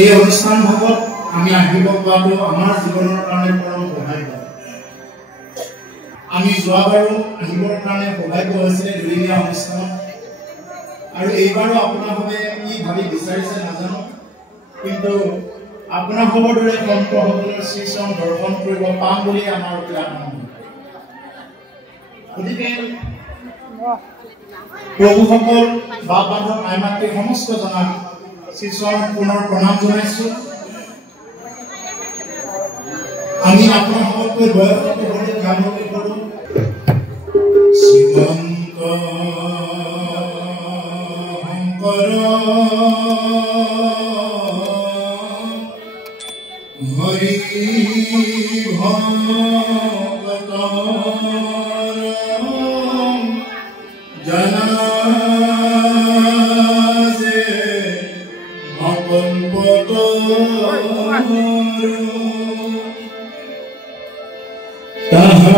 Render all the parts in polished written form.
এই অনুষ্ঠান ভাগত আমি আহিব পাবো আমাৰ জীৱনৰ কাৰণে পৰম সৌভাগ্য। আমি যোৱাবাৰো আহিবৰ কাৰণে সৌভাগ্য হৈছিলে দুদিনীয়া অনুষ্ঠানত, আৰু এইবাৰো আপোনালোকে কি ভাবি বিচাৰিছে নাজানো, কিন্তু আপোনালোকৰ দৰে সন্তসকলৰ শ্ৰীচৰণ দৰ্শন কৰিব পাম বুলি আমাৰ অতি আনন্দ। গতিকে প্ৰভুসকল বাপ বান্ধৱ মাই মাতৃ সমস্ত জনাক শ্ৰীচৰণ পুনৰ প্ৰণাম জনাইছো। আমি আপোনালোকতকৈ বয়সত গানকে কৰোঁ শ্ৰীমন্ত শংকৰ হৰি ভকত জনা যে অকল্পত তাহান্ত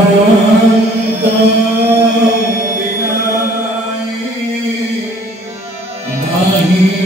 বিনাই নাহি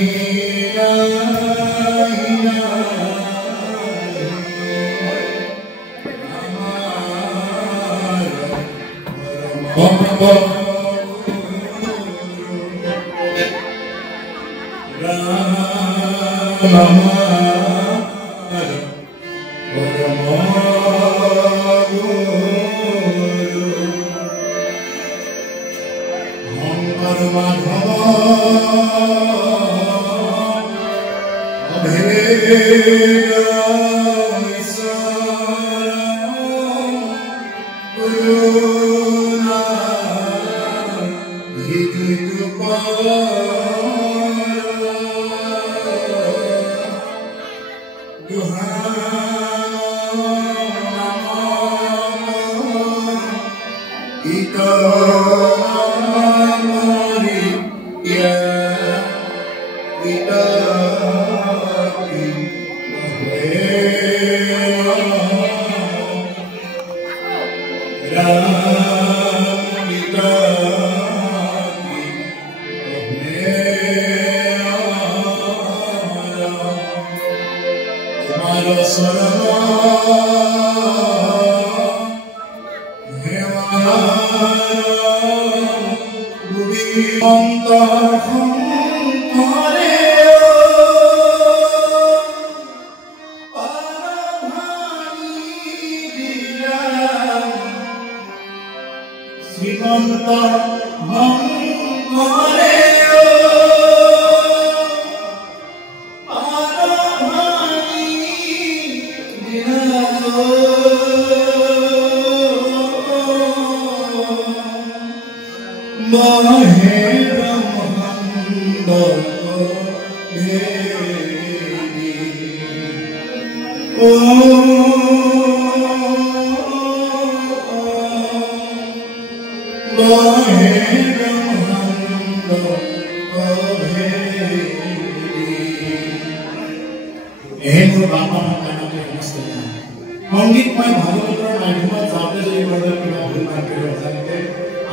সংগীতময় ভাগৱতৰ মাধ্যমত যাওঁতে যদি কিবা ভুল থাকে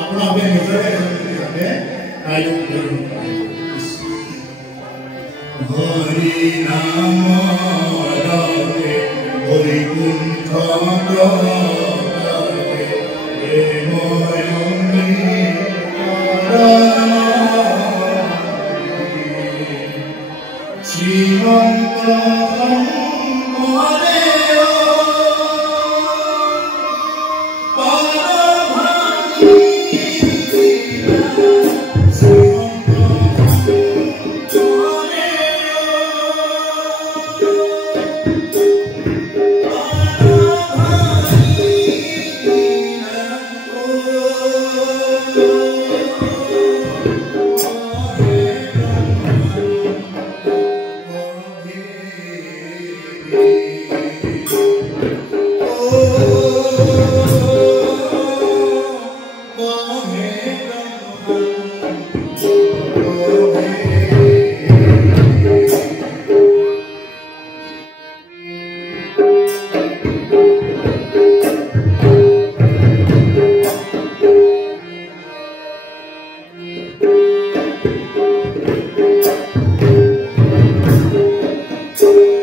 আপোনালোকে নিজৰে হৰি নাম বৈকুণ্ঠ শ্ৰীমন্ত you.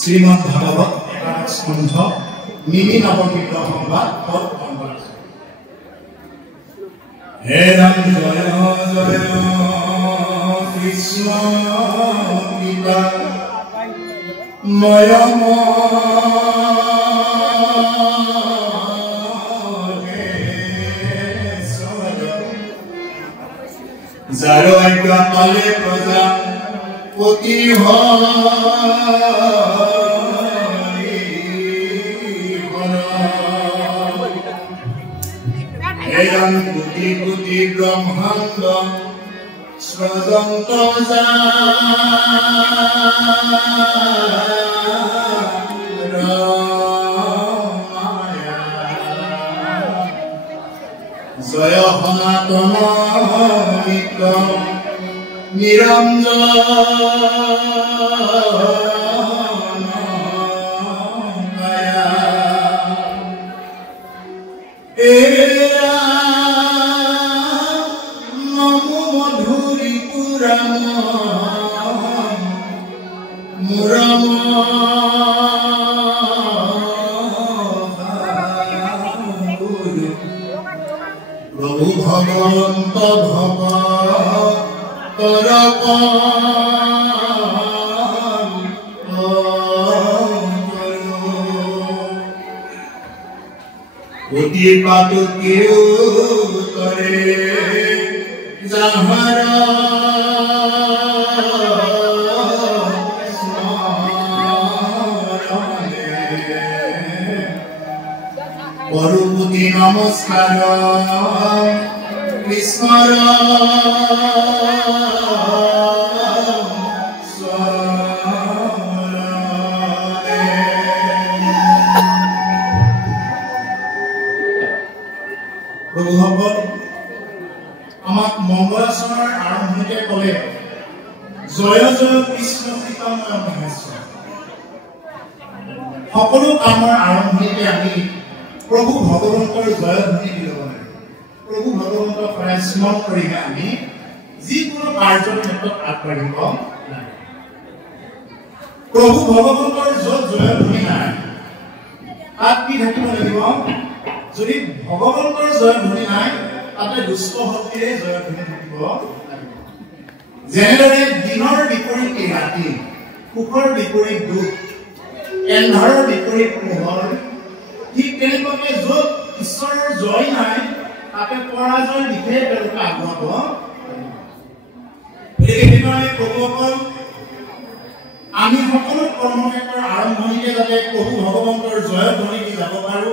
শ্রীমদ ভাগবত একাদশ স্কন্ধ মিনি নবকীর্ত সংবাদ পদ নম্বর। হে রাম জয় জয় কৃষ্ণ কৃপা ময়ম যার আজ্ঞা পালে প্রজা পতি হেয়ং কোটি কোটি ব্রহ্মাণ্ড স্রজন্ত জয় সনাতন নিত্য নিরঞ্জন নমো মধুরি পুরাণ মুরম প্রভু ভগবন্ত ভব অতি পাতু কেউ করে যাহার পরবর্তী নমস্কার কৃষ্ণ অনুষ্ঠানৰ আৰম্ভণিতে ক'লে জয় জয় কৃষ্ণ কৃপাময় মহেশ্বৰ। সকলো কামৰ আৰম্ভণিতে আমি প্ৰভু ভগৱন্তৰ জয়ধ্বনি দিব লাগে। প্ৰভু ভগৱন্তক সদায় স্মৰণ কৰিহে আমি যিকোনো কাৰ্যৰ ক্ষেত্ৰত আগবাঢ়িব লাগে। প্ৰভু ভগৱন্তৰ য'ত জয়ধ্বনি নাই তাত কি থাকিব লাগিব? যদি ভগৱন্তৰ জয়ধ্বনি নাই তাতে দুষ্ট শক্তিৰে জয়ধ্বনি থাকিব লাগিব। যেনেদৰে দিনৰ বিপৰীত ৰাতি, সুখৰ বিপৰীত দুখ, এন্ধাৰৰ বিপৰীত পোহৰ, ঠিক তেনেকুৱাকে য'ত ঈশ্বৰৰ জয় নাই তাতে পৰাজয়ৰ দিশে তেওঁলোকে আগুৱাব। সেইকাৰণে প্ৰভুসকল আমি সকলো কৰ্মক্ষেত্ৰৰ আৰম্ভণিতে যাতে প্ৰভু ভগৱন্তৰ জয়ধ্বনি দি যাব পাৰো।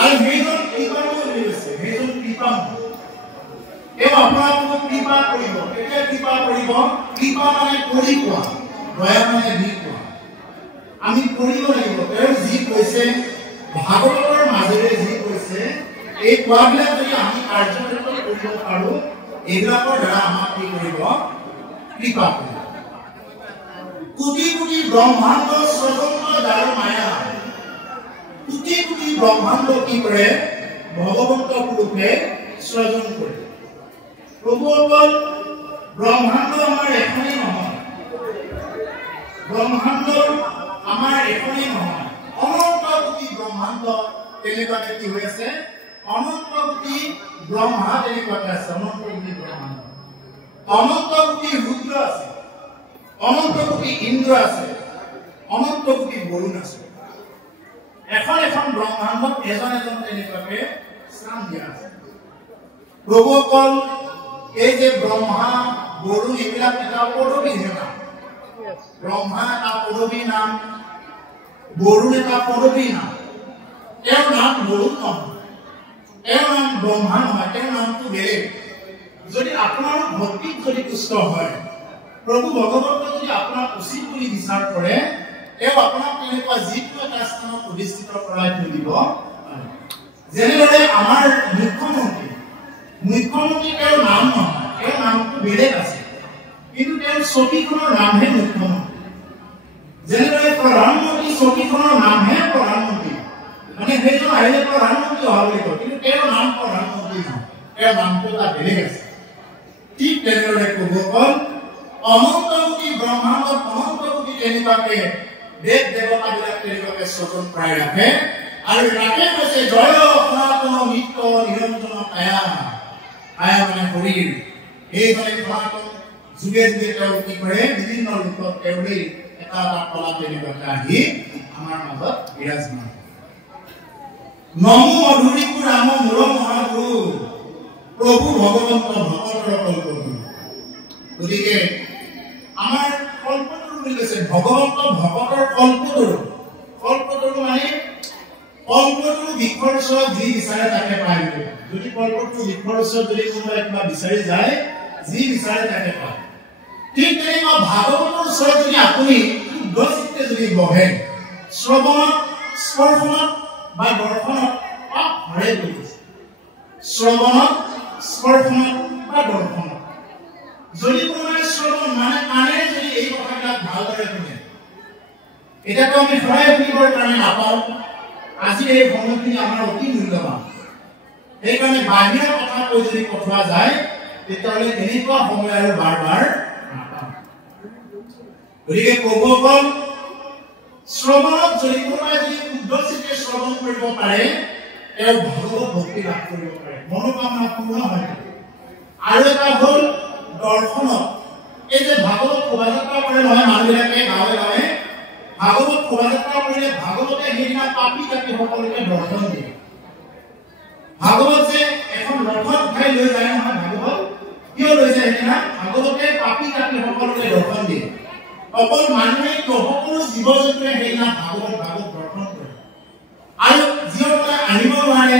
আৰু সেইজন কৃপাময় হৈ আছে, সেইজন কৃপাময়। তেওঁ আপোনালোকক কৃপা কৰিব। কেতিয়া কৃপা কৰিব? কৃপা মানে কৰি পোৱা, দয়া মানে দি পোৱা। আমি কৰিব লাগিব। তেওঁ যি কৈছে ভাগৱতৰ মাজেৰে যি কৈছে এই কোৱাবিলাক যদি আমি কাৰ্যক্ষেত্ৰত কৰিব পাৰো এইবিলাকৰ দ্বাৰা আমাক কি কৰিব? কৃপা কৰিব। কোটি কোটি ব্ৰহ্মাণ্ড স্বতন্ত্ৰ যাৰ মায়া, কোটি কোটি ব্ৰহ্মাণ্ড কি কৰে? ভগৱন্ত ৰূপে সৃজন কৰে। প্ৰভুসকল ব্ৰহ্মাণ্ড আমাৰ এখনেই নহয়, ব্ৰহ্মাণ্ড আমাৰ এখনেই নহয়, অনন্ত কোটি ব্ৰহ্মাণ্ড তেনেকুৱাকে কি হৈ আছে? অনন্ত কোটি ব্ৰহ্মা তেনেকুৱাকে আছে। অনন্ত কোটি ব্ৰহ্মাণ্ড, অনন্ত কোটি ৰুদ্ৰ আছে, অনন্ত কোটি ইন্দ্ৰ আছে, অনন্ত কোটি বৰুণ আছে। এখন এখন ব্ৰহ্মাণ্ডত এজন এজন তেনেকুৱাকে স্থান দিয়া আছে। প্ৰভুসকল এই যে ব্ৰহ্মা বৰুণ এইবিলাক এটা পদবীৰ নাম। ব্ৰহ্মা এটা পদবীৰ নাম, বৰুণ এটা পদবীৰ নাম। তেওঁৰ নাম বৰুণ নহয়, তেওঁৰ নাম ব্ৰহ্মা নহয়, তেওঁৰ নামটো বেলেগ। যদি আপোনাৰ ভক্তিত যদি পুষ্ট হয়, প্ৰভু ভগৱন্ত যদি আপোনাক উচিত বুলি বিচাৰ কৰে, তেওঁ আপোনাক তেনেকুৱা যিকোনো এটা স্থানত অধিষ্ঠিত কৰাই থৈ দিব। যেনেদৰে আমাৰ মুখ্যমন্ত্ৰী তেওঁৰ নাম নহয়, তেওঁৰ নামটো বেলেগ আছে, কিন্তু তেওঁৰ ছবিখনৰ নামহে মুখ্যমন্ত্ৰী। যেনেদৰে প্ৰধানমন্ত্ৰী ছবিখনৰ নামহে প্ৰধানমন্ত্ৰী, মানে সেইজন আহিলে প্ৰধানমন্ত্ৰী হোৱা বুলি কয়, কিন্তু তেওঁৰ নাম প্ৰধানমন্ত্ৰী নহয়, তেওঁৰ নামটো এটা বেলেগ আছে। ঠিক তেনেদৰে প্ৰভুসকল অনন্ত কোটি ব্ৰহ্মাণ্ডত অনন্ত কোটি তেনেকুৱাকে দেৱ দেৱতাবিলাক তেনেকুৱাকে স্বজন প্ৰায় ৰাখে। আৰু ৰাখে কৈছে জয় সনাতন নিত্য নিৰঞ্জন কায়া, কায়া মানে শৰীৰ। এইজনে সনাতন যুগে যুগে তেওঁ কি কৰে? বিভিন্ন ৰূপত তেওঁৰেই এটা এটা কলা তেনেকুৱাকে আহি আমাৰ মাজত বিৰাজমান। নমো অধুৰিকু ৰাম মূল মহাগুৰু, প্ৰভু ভগৱন্ত ভকতৰ কল্পগুৰু। গতিকে আমাৰ কল্পতৰু বুলি কৈছে, ভগৱন্ত ভকতৰ কল্পতৰু। কল্পতৰু মানে কল্পতৰু বৃক্ষৰ ওচৰত যি বিচাৰে তাকে পায়। যদি কল্পতৰু বৃক্ষৰ ওচৰত যদি কোনোবাই কিবা বিচাৰি যায়, যি বিচাৰে তাকে পায়। ঠিক তেনেকুৱা ভাগৱতৰ ওচৰত যদি আপুনি শুদ্ধ চিত্তে যদি বহে, শ্ৰৱণত, স্পৰ্শনত বা দৰ্শনত পাপ হৰে গৈছে। শ্ৰৱণত, স্পৰ্শনত বা দৰ্শনত যদি কোনোবাই শ্ৰৱণ মানে কাণেৰে যদি এই কথাবিলাক ভালদৰে শুনে, এতিয়াতো আমি সদায় শুনিবৰ কাৰণে নাপাওঁ। আজি এই সময়খিনি আমাৰ অতি মূল্যৱান। সেইকাৰণে বাহিৰৰ কথা কৈ যদি পঠোৱা যায় তেতিয়াহ'লে এনেকুৱা সময় আৰু বাৰ বাৰ নাপাওঁ। গতিকে প্ৰভুসকল শ্ৰৱণত যদি কোনোবাই যদি শুদ্ধ চিত্তে শ্ৰৱণ কৰিব পাৰে, তেওঁ ভাগৱত ভক্তি লাভ কৰিব পাৰে, মনোকামনা পূৰ্ণ হয়। আৰু এটা হ'ল দৰ্শনত। এই যে ভাগৱত শোভাযাত্ৰা কৰে নহয় মানুহবিলাকে গাঁৱে গাঁৱে, ভাগৱত শোভাযাত্ৰা কৰিলে ভাগৱতে সেইদিনা পাপী জাতি সকলোকে দৰ্শন দিয়ে। ভাগৱত যে এখন ৰথত উঠাই লৈ যায় নহয়, ভাগৱত কিয় লৈ যায় সেইদিনা? ভাগৱতে পাপী জাতি সকলোকে দৰ্শন দিয়ে। অকল মানুহে সকলো জীৱ জন্তুৱে সেইদিনা ভাগৱত দৰ্শন কৰে। আৰু যিসকলে আহিব নোৱাৰে,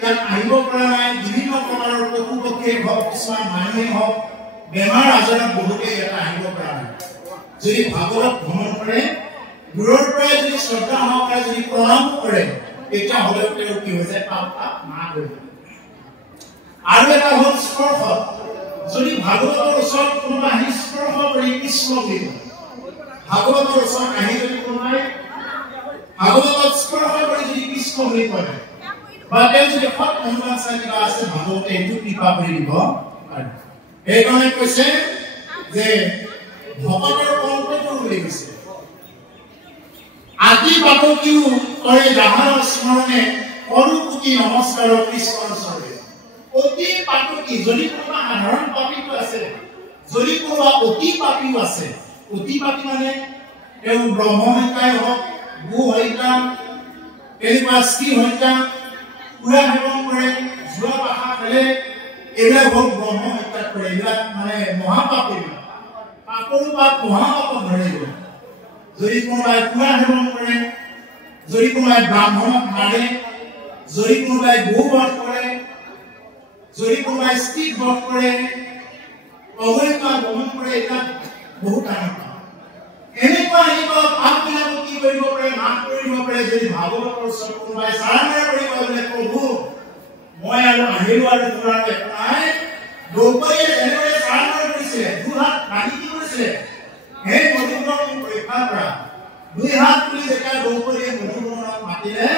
ইয়াত আহিব পৰা নাই, বিভিন্ন প্ৰকাৰৰ পশু পক্ষীয়ে হওক, কিছুমান মানুহেই হওক, বেমাৰ আজাৰত বহুতে ইয়াতে আহিব পৰা নাই। যদি ভাগৱত ভ্ৰমণ কৰে, দূৰৰ পৰাই যদি শ্ৰদ্ধা সহকাৰে যদি প্ৰণাম কৰে, তেতিয়াহ'লেও তেওঁ কি হৈ যায়? পাপ মাফ হৈ যায়। আৰু এটা হ'ল স্পৰ্শ। যদি ভাগৱতৰ ওচৰত কোনোবা আহি স্পৰ্শ কৰি কৃষ্ণ বুলি কয়, ভাগৱতৰ ওচৰত আহি যদি কোনোবাই ভাগৱতত স্পৰ্শ কৰি যদি কৃষ্ণ বুলি কয়, বা তেওঁ যদি সৎ অনুমান চাই কিবা আছে ভাগৱতে এইটো কৃপা কৰি দিব পাৰে। সেইকাৰণে কৈছে যে ভকতৰ কণ্ঠটো বুলি কৈছে, আদি বাটকিও কৰে যাহাৰ স্মৰণে সৰু কোটি নমস্কাৰ কৃষ্ণৰ চৰণে। অতি পাতকি, যদি কোনোবা সাধাৰণ পাপীও আছে, যদি কোনোবা অতি পাপীও আছে, অতি পাপী মানে তেওঁ ব্ৰহ্ম হত্যাই হওক, গো হত্যা, তেনেকুৱা স্ত্ৰী হত্যা, পুৰা সেৱন কৰে, জুৱা পাশা খেলে, এইবিলাক হওক ব্ৰহ্ম হত্যা কৰে, এইবিলাক মানে মহাপাপ। এইবিলাক পাপৰো পাপ মহাপাপত ধৰে। যদি কোনোবাই পুৰা সেৱন কৰে, যদি কোনোবাই ব্ৰাহ্মণক মাৰে, যদি কোনোবাই গো বধ কৰে, যদি কোনোবাই স্ত্ৰী বধ কৰে, অবৈধ গ্ৰহণ কৰে, এইবিলাক বহুত ডাঙৰ পাপ। এনেকুৱা পাপবিলাকক কি কৰিব পাৰে, নাশ কৰি দিব পাৰে যদি ভাগৱতৰ ওচৰত কোনোবাই চাৰান্ধাৰ কৰি কয় বোলে প্ৰভু মই আৰু আহিলো আৰু তোমাৰ একো নাই। দ্ৰৌপদীয়ে যেনেদৰে চাৰান্ধাৰ কৰিছিলে, দুহাত ভাঙি কি কৰিছিলে, সেই মধুসূদনক পৰীক্ষা কৰা, দুই হাত তুলি যেতিয়া দ্ৰৌপদীয়ে মধুসূদনক মাতিলে,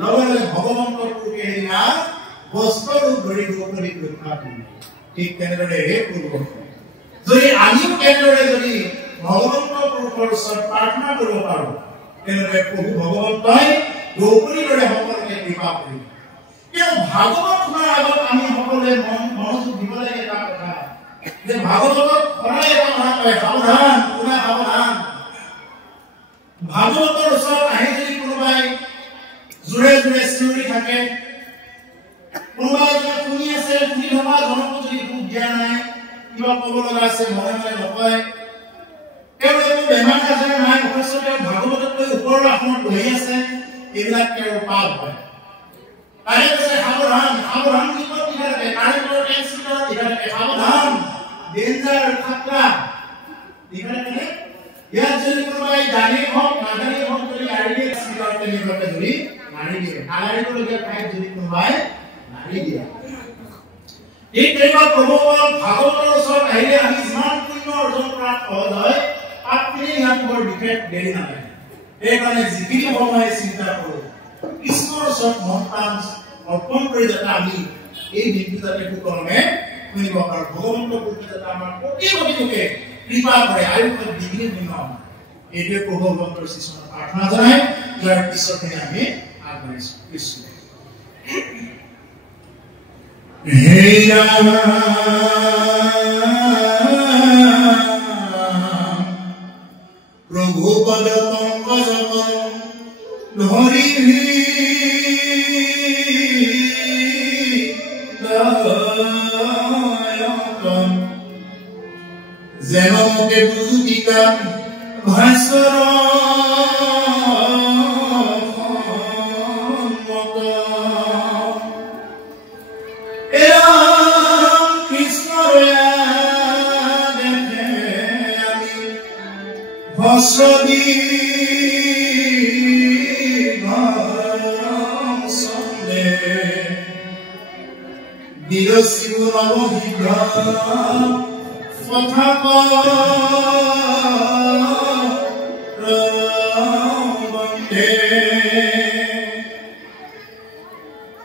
লগে লগে ভগৱন্তৰ পুৰুষে সেইদিনা বস্ত্ৰৰূপ ধৰি দ্ৰৌপদীক ৰক্ষা কৰিলে। ঠিক তেনেদৰে হে পূৰ্ব যদি আমিও তেনেদৰে যদি ভগৱন্তৰ পুৰুষৰ ওচৰত প্ৰাৰ্থনা কৰিব পাৰো, তেনেদৰে প্ৰভু ভগৱন্তই দ্ৰৌপদীৰ দৰে সকলোকে কৃপা কৰিব। কিন্তু ভাগৱত শুনাৰ আগত আমি সকলোৱে মনোযোগ দিব লাগে এটা কথা, যে ভাগৱতত সদায় এটা কথা কয়, সাৱধান শুনা, সাৱধান। ভাগৱতৰ ওচৰত আহি যদি কোনোবাই জোৰে জোৰে চিঞৰি থাকে, কোনোবাই যদি শুনি আছে, শুনি থকা জনকো যদি সুখ দিয়া নাই, কিবা ক'ব লগা আছে মনে মনে নকয়, তেওঁ একো বেমাৰ আজাৰ নাই, অথচ তেওঁ ভাগৱততকৈ ওপৰৰ আসনত বহি আছে, এইবিলাক তেওঁৰ পাপ হয়। তাৰে কৈছে সাৱধান, সাৱধান বিপদ লিখা থাকে, কাৰেণ্টৰ টেক্সিটৰ লিখা থাকে, সাৱধান ডেঞ্জাৰ খাতৰা লিখা থাকে। ইয়াত যদি কোনোবাই জানি হওক নাজানি হওক যদি লাৰি দিয়ে, চিগাৰ তেনেকুৱাকে ধৰি লাৰি দিয়ে, নালাৰিবলগীয়া ঠাইত যদি কোনোবাই লাৰি দিয়ে। ঠিক তেনেকুৱা প্ৰভুসকল ভাগৱতৰ ওচৰত আহিলে আমি যিমান পুণ্য অৰ্জন কৰাত সহজ হয়, তাতখিনি ইয়াত বৰ বিশেষ দেৰি নালাগে। সেইকাৰণে যিখিনি সময় চিন্তা কৰোঁ, কৃষ্ণৰ ওচৰত মন প্ৰাণ অৰ্পণ কৰি যাতে আমি এই দিনটো যাতে সুকলমে শুনিব পাৰোঁ, ভগৱন্ত পুৰুষে যাতে আমাৰ প্ৰতিটোকে কৃপা কৰে, আয়ুষত বিঘ্নি ভিন্ন। এইটোৱে প্ৰভু ভগৱন্তৰ শ্ৰীচৰণত প্ৰাৰ্থনা জনাই ইয়াৰ পিছৰখিনি আমি আগবাঢ়িছোঁ। কৃষ্ণ হে ৰাম প্ৰভু পদ পংকজ ধৰি যেন মোকে বুজুতিকা ভাস্কৰ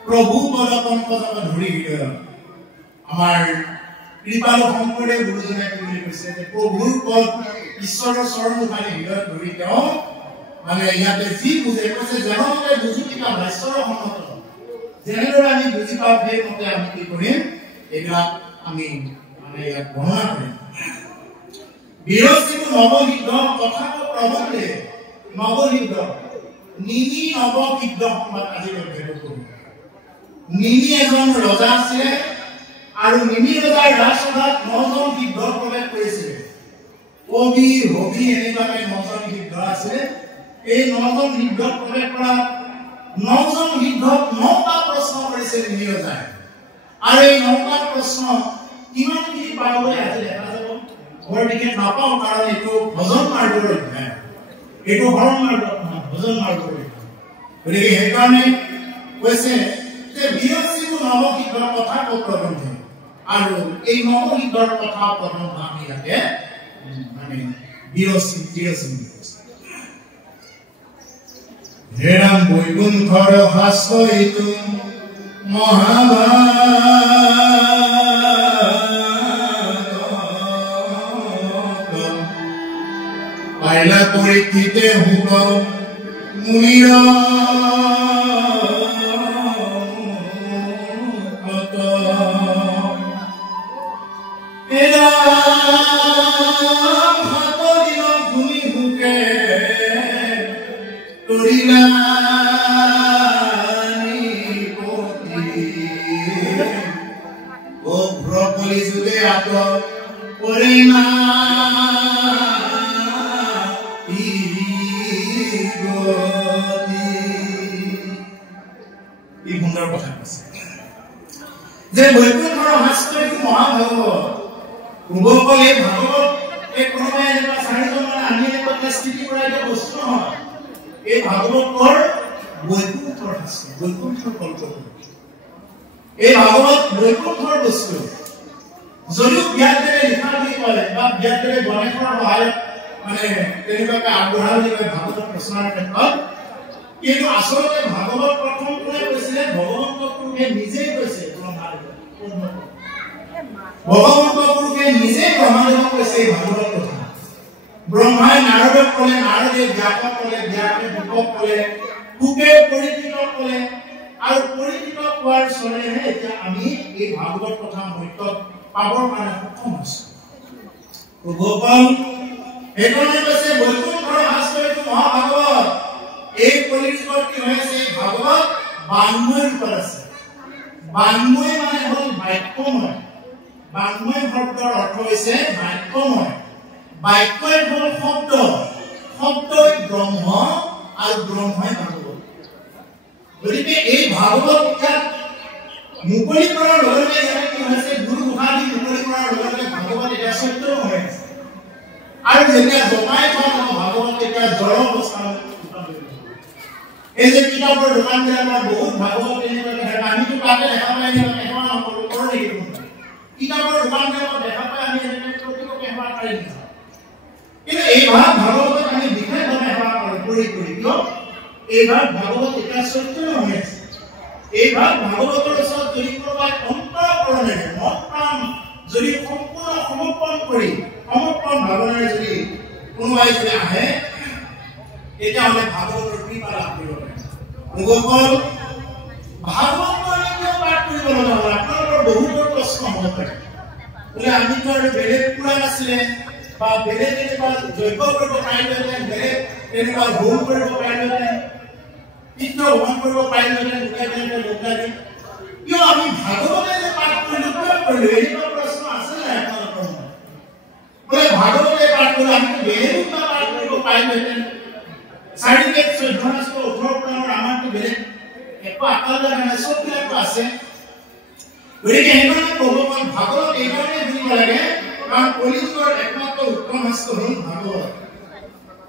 প্ৰভু পদ পংকজ ধৰি আমাৰ কৃপালু শংকৰদেৱ গুৰুজনাই কি বুলি কৈছে যে প্ৰভুৰ পদ ঈশ্বৰৰ চৰণ মানে হৃদয়ত ধৰি তেওঁ মানে ইয়াতে যি বুজে কৈছে যেনমতে বুজুতিকা ভাস্কৰ সন্মত, যেনেদৰে আমি বুজি পাওঁ সেইমতে আমি কি কৰিম, এইবিলাক আমি মানে ইয়াত বৰ্ণনা কৰিম। বিৰচিত নৱসিদ্ধ কথা প্ৰবন্ধে নৱসিদ্ধ নিমি নৱসিদ্ধ সংবাদ আজি অধ্যয়ন কৰিম। নিমি এজন ৰজা আছিলে আৰু নিমি ৰজাৰ ৰাজসভাত ৯জন সিদ্ধ প্ৰৱেশ কৰিছিলে। কবি হবি এনেকুৱাকে ৯জন সিদ্ধ আছিলে। এই ৯জন সিদ্ধ প্ৰৱেশ কৰা ৯জন সিদ্ধক ৯টা প্ৰশ্ন কৰিছে নিমি ৰজাই, আৰু এই ৯টা প্ৰশ্ন কিমানখিনি পাবলৈ আজি দেখা যাব বৰ বিশেষ নাপাওঁ, কাৰণ এইটো ভজন মাৰ্গৰ অধ্যায়, এইটো হৰণ মাৰ্গত নহয়, ভজন মাৰ্গৰ অধ্যায়। গতিকে সেইকাৰণে কৈছে যে বিৰচিত নৱসিদ্ধ কথা প্ৰবন্ধে আৰু এই নৱগীতৰ কথা প্ৰথম ভাগ ইয়াতে মানে বিৰচিত হেৰাম বৈকুণ্ঠৰ হাস্যইতো পাইলা পৰীক্ষিতে হুক মুনিৰ যে বৈকুণ্ঠৰ হাস্যইতো মহাভাগৱত পূৰ্বকলে ভাগৱত এই কোনোবাই এনেকুৱা চাৰিজন মানে আনি এনেকুৱা স্থিতি কৰা এটা বস্তু নহয় এই ভাগৱতৰ বৈকুণ্ঠৰ হাস্য বৈকুণ্ঠৰ কল্প এই ভাগৱত বৈকুণ্ঠৰ বস্তু যদিও ব্যাসদেৱে লিখা বুলি কয় বা ব্যাসদেৱে গণেশৰ সহায়ত মানে তেনেকুৱাকৈ আগবঢ়া বুলি কয় ভাগৱত ৰচনাৰ ক্ষেত্ৰত কিন্তু আচলতে ভাগৱত প্ৰথম কোনে কৈছিলে ভগৱন্ত পুৰুষে নিজেই কৈছে ভগৱন্ত পুৰুষে নিজেই ব্ৰহ্মাদেৱক কৈছে এই ভাগৱত কথা ব্ৰহ্মাই নাৰদক ক'লে নাৰদে ব্যাসক ক'লে ব্যাসে শুকক ক'লে শুকে পৰিচিতক ক'লে আৰু পৰিচিত কোৱাৰ চলেহে এতিয়া আমি এই ভাগৱত কথা মৃত্যত পাবৰ কাৰণে সক্ষম হৈছো ভগৱান সেইকাৰণে কৈছে বৈকুণ্ঠৰ হাস্যইতো মহাভাগৱত এই কলিযুগত কি হৈছে ভাগৱত বাংময় ৰূপত আছে বাংময় মানে হ'ল বাক্যময় বাংময় শব্দৰ অৰ্থ হৈছে বাক্যময় বাক্যই হ'ল শব্দ শব্দই ব্ৰহ্ম আৰু ব্ৰহ্মই ভাগৱত গতিকে এই ভাগৱত ইয়াত মুকলি কৰাৰ লগে লগে ইয়াত কি হৈছে গুৰু মুখাদি মুকলি কৰাৰ লগে লগে ভাগৱত এতিয়া সত্য হৈ আছে আৰু যেতিয়া জমাই থোৱা ভাগৱত এতিয়া জড় অৱস্থাত এই যে কিতাপৰ দোকানবিলাকৰ বহুত ভাগৱত এনেকুৱা আমিতো তাতে দেখা পাই এখন নকৰো নেকি কিতাপৰ দোকানবিলাকত দেখা পাই আমি প্ৰতিটো কেহা পাই নিছা কিন্তু এই ভাগৱত আমি বিশেষভাৱে সেৱা কৰোঁ কৰি কিয় এই ভাগৱত এতিয়া সত্য হৈ আছে এই ভাগৱতৰ ওচৰত যদি কোনোবাই অন্তৰকৰণেৰে মন প্ৰাণ যদি সম্পূৰ্ণ সমৰ্পণ কৰি সমৰ্পণ ভাৱনাৰে যদি কোনোবাই যদি আহে তেতিয়াহ'লে ভাগৱতৰ কৃপা লাভ কৰিব পাৰে ভগৱান ভাগৱত কিয় পাঠ কৰিব লগা হ'ল আপোনালোকৰ বহুতৰ প্ৰশ্ন হ'ব পাৰে বোলে আমিতো আৰু বেলেগ পুৰাণ আছিলে বা বেলেগ তেনেকুৱা যজ্ঞ কৰিব পাৰিলোহেঁতেন বেলেগ তেনেকুৱা হোম কৰিব পাৰিলোহেঁতেন পিতৃ হোম কৰিব পাৰিলোহেঁতেন লোকালি কিয় আমি ভাগৱতে যে পাঠ কৰিলো কিয় কৰিলো এনেকুৱা প্ৰশ্ন আছে নাই আপোনালোকৰ বোলে ভাগৱতে পাঠ কৰিলো আমি বেলেগ পাঠ কৰিব পাৰিলোহেঁতেন চাৰিবেদ 1418 পুৰাণৰ আমাৰতো বেলেগ একো আকাল লগা নাই চববিলাকতো আছে গতিকে সেইকাৰণে ভগৱান ভাগৱত এইকাৰণে বুলিব লাগে কাৰণ কলিযুগৰ একমাত্ৰ উত্তম শাস্ত্ৰ হ'ল ভাগৱত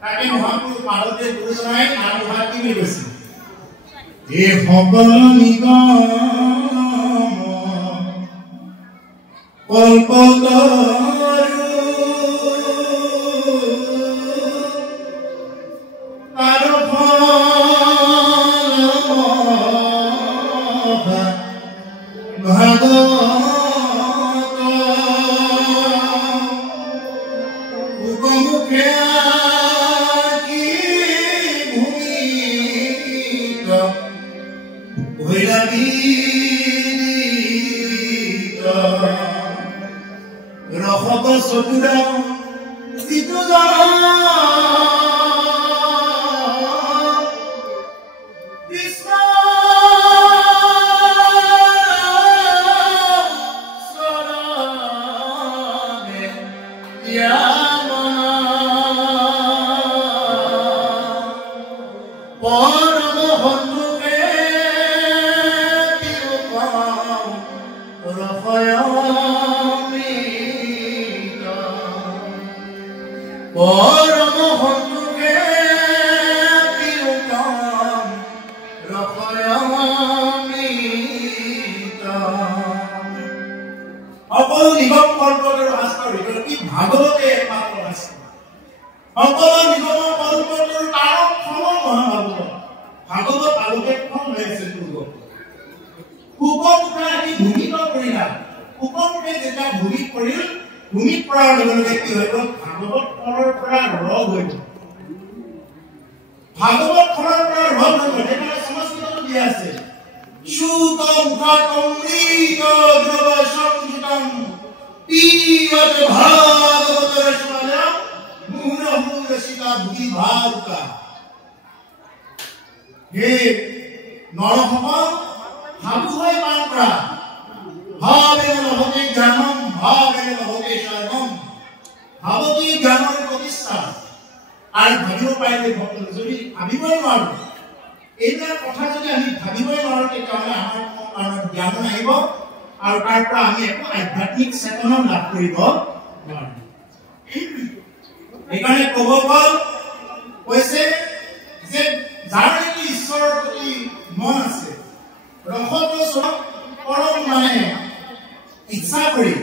তাকে মহাপুৰুষ মাধৱদেৱ গুৰুজনাই নাম ভাগ কি বুলি কৈছিল এই সকল নিগম কল্পতৰু ভাগৱতে একমাত্ৰ আছে সকলো নিগম পৰম্পৰাৰ কাৰক সময় মহাভাগৱত ভাগৱত আলোকেখন হৈ আছে উপমুখে আদি ভূমিত কৰিলা উপমুখে যেতিয়া ভূমিত কৰিল ভূমিত পৰাৰ লগে লগে কি হৈ গ'ল ভাগৱত খনৰ পৰা ৰগ হৈ গ'ল ভাগৱত খনৰ পৰা ৰগ হৈ গ'ল এটা সংস্কৃত দিয়া আছে সুতম কাতমৃত দ্ৰব সংযুতম পিবত ভাগৱত ৰসমালাম মুহুৰহু ৰসিকা ভূমি ভাৰুকা হে নৰসকল ভাগৱত পান কৰা ভাবেন লভতে জ্ঞানম ভাবেন লভতে শৰণম ভাগৱতী জ্ঞানৰ প্ৰতিষ্ঠা আৰু ভাবিব পাৰিলে ভক্ত যদি ভাবিবই নোৱাৰো এইবিলাক কথা যদি আমি ভাবিবই নোৱাৰো তেতিয়াহ'লে আমাৰ জ্ঞান আহিব আৰু তাৰ পৰা আমি একো আধ্যাত্মিক চেতনা লাভ কৰিব নোৱাৰো এইকাৰণে প্ৰভুসকল কৈছে যে যাৰ নেকি ঈশ্বৰৰ প্ৰতি মন আছে ৰসত পৰম মানে ইচ্ছা কৰি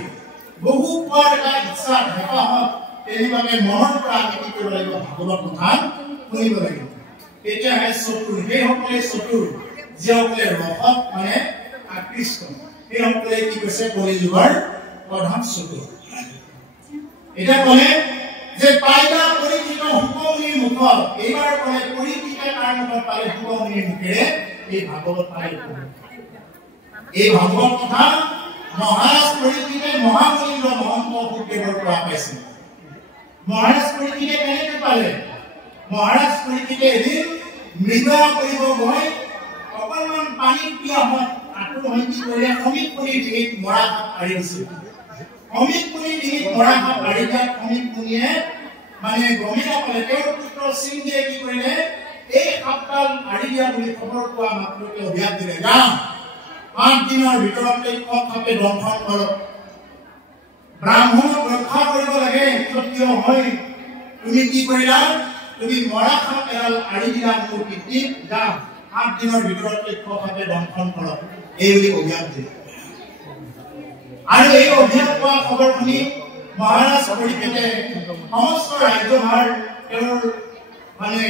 বহু পোৱাৰ এটা ইচ্ছা হেঁপাহত তেনেকুৱাকে মনৰ পৰা আমি কি কৰিব লাগিব ভাগৱত কথা শুনিব লাগিব তেতিয়াহে চতুৰ সেইসকলে চতুৰ যিসকলে ৰসত মানে আকৃষ্ট সেইসকলে কি কৈছে কলিযুগৰ প্ৰধান চতুৰ এতিয়া ক'লে যে পাইলা পৰিচিত সুকমণিৰ মুখত এইবাৰ ক'লে পৰিচিত কাৰ মুখত পালে সুকমণিৰ মুখেৰে এই ভাগৱত পালে এই ভাগৱত কথা মহাৰাজ পৰিচিতে মহামনীন্দ্ৰ মহন্ত শুকদেৱৰ পৰা পাইছে মহাৰাজ পৰিচিতে কেনেকৈ পালে মহাৰাজ পৰিচিতে এদিন মৃগয়া কৰিব গৈ অকণমান পানীত পিয়াহত আঁঠু ভাঙি কৰিলে অমিত মুনিৰ ডিঙিত মৰা সাপ আঁৰি দিছিল অমিত মুনিৰ ডিঙিত মৰা সাপ আঁৰি দিয়াত অমিত মুনিয়ে মানে গমেই নাপালে তেওঁৰ পুত্ৰ সিংহে কি কৰিলে এই সাপডাল আঁৰি দিয়া বুলি খবৰ পোৱা মাত্ৰকে অভিশাপ দিলে যাম 8 দিনৰ ভিতৰতে সাপে দংশন কৰক ব্ৰাহ্মণক ৰক্ষা কৰিব লাগে ক্ষত্ৰিয় হৈ তুমি কি কৰিলা তুমি মৰা সাপ এডাল আঁৰি দিলা মোৰ পিতৃক যাম 8 দিনৰ ভিতৰতে সাপে দংশন কৰক এই বুলি অভিশাপ দিলে আৰু এই অভিশাপ পোৱা খবৰ শুনি মহাৰাজ পৰিচিতে সমস্ত ৰাজ্যভাৰ তেওঁৰ মানে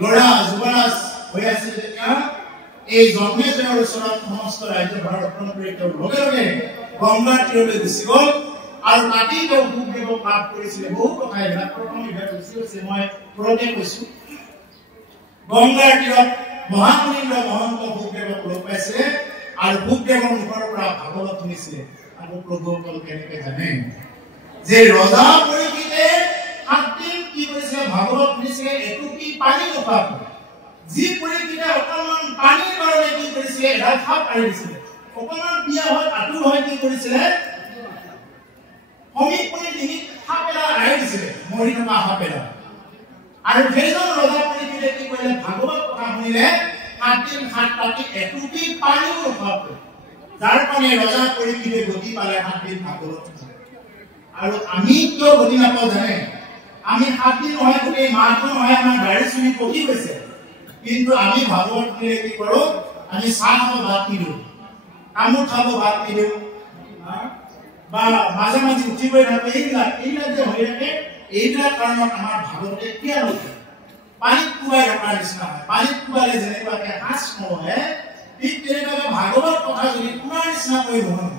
ল'ৰা যুৱৰাজ হৈ আছিল তেতিয়া এই জন্মেজয়ৰ ওচৰত সমস্ত ৰাজ্যভাৰ অৰ্পণ কৰি তেওঁ লগে লগে গংগাৰ তীৰলৈ গুচি গ'ল আৰু তাতেই তেওঁ শুকদেৱক লাভ কৰিছিলে বহু কথা এইবিলাক প্ৰথম এইবিলাক গুচি গৈছে মই পুৰতে কৈছো গংগাৰ তীৰত মহামনীন্দ্ৰ মহন্ত শুকদেৱক লগ পাইছিলে আৰু শুকদেৱৰ মুখৰ পৰা ভাগৱত শুনিছিলে আৰু প্ৰভুসকল কেনেকৈ জানে যে ৰজা পৰিচিতে 7 দিন কি কৰিছে ভাগৱত শুনিছে এটুপি পানী নোখোৱাকৈ যি পৰিচিতে অকণমান পানীৰ কাৰণে কি কৰিছিলে এডাল সাপ আঁৰি দিছিলে অকণমান পিয়া হৈ আঁঠু হৈ কি কৰিছিলে অমিত মুনিৰ ডিঙিত সাপ এডাল আঁৰি দিছিলে মৰি থকা সাপ এডাল আৰু সেইজন ৰজা পৰিচিতে কি কৰিলে ভাগৱত কথা শুনিলে 7 দিন 7 ৰাতি এটুপি পানীও নোখোৱাকৈ যাৰ কাৰণে ৰজা পৰিচিতে গতি পালে 7 দিন ভাগৱত আৰু আমি কিয় গতি নাপাওঁ জানে আমি 7 দিন নহয় গোটেই মাহটো নহয় আমাৰ গাড়ী চুৰি পকি গৈছে কিন্তু আমি ভাগৱত শুনিলে কি কৰো আমি চাহ খাব ভাত নিদিওঁ তামোল খাব ভাত নিদিওঁ বা মাজে মাজে উঠিবই নাপায় এইবিলাক যে হৈ থাকে এইবিলাক কাৰণত আমাৰ ভাগৱতে কিয় নকৰে পানীত কোবাই ৰখাৰ নিচিনা হয় পানীত কোবালে যেনেকুৱাকে সাঁচ নৰহে ঠিক তেনেকুৱাকে ভাগৱত কথা যদি কোৱাৰ নিচিনা কৰি নহয়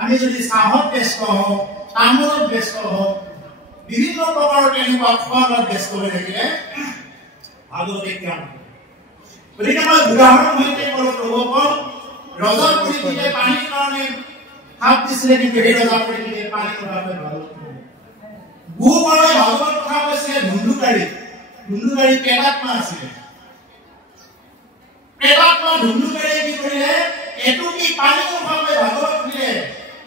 আমি যদি চাহত ব্যস্ত হওঁ তামোলত ব্যস্ত হওঁ বিভিন্ন প্ৰকাৰৰ তেনেকুৱা খোৱা-বোৱাত ব্যস্ত হৈ থাকিলে ভাগৱতে কিয় নকৰে গতিকে মই উদাহৰণ সৈতে ক'লো প্ৰভুসকল ৰজা পৰিচিতে পানীৰ কাৰণে সাপ দিছিলে কিন্তু সেই ৰজা পৰিচিতে পানী নোখোৱাকৈ ভাগৱত গুৰুবাৰে ভাগৱত কথা কৈছিলে ধুন্দুকাৰী প্ৰেতাত্মা আছিলে প্ৰেতাত্মা ধুন্দুকাৰীয়ে কি কৰিলে এটুপি পানী নোখোৱাকৈ ভাগৱত শুনিলে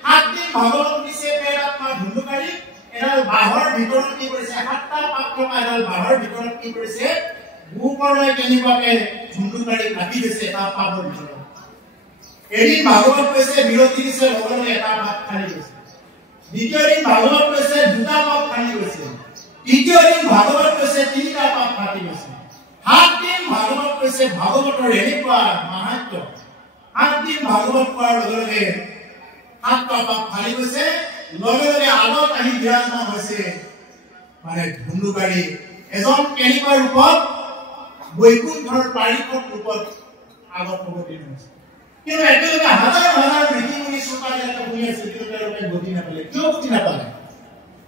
7 দিন ভাগৱত শুনিছে প্ৰেতাত্মা ধুন্দুকাৰী এডাল বাঁহৰ ভিতৰত কি কৰিছে 7টা পাত থকা এডাল বাঁহৰ ভিতৰত কি কৰিছে গুৰুবাৰে কেনেকুৱাকে ধুন্দুকাৰী কাটি দিছে এটা পাতৰ ভিতৰত এদিন ভাগৱত কৈছে বিৰতি দিছে লগে লগে এটা পাত খালি গৈছে দ্বিতীয় দিন ভাগৱত কৈছে 2টা পাত খালি গৈছে তৃতীয় দিন ভাগৱত কৈছে 3টা পাত ফাটি গৈছে 7 দিন ভাগৱত কৈছে ভাগৱতৰ এনেকুৱা মাহাত্ম্য 7 দিন ভাগৱত কোৱাৰ লগে লগে 7টা পাত ফালি গৈছে লগে লগে আগত আহি বিৰাজমান হৈছে মানে ধুন্দুকাৰী এজন কেনেকুৱা ৰূপত বৈকুণ্ঠৰ পাৰিষদ ৰূপত আগত অৱতীৰ্ণ হৈছে। কিন্তু একেলগে হাজাৰ হাজাৰ ঋষি-মুনি শ্ৰোতাবিলাকে শুনি আছে, কিন্তু তেওঁলোকে গতি নাপালে। কিয় গতি নাপালে?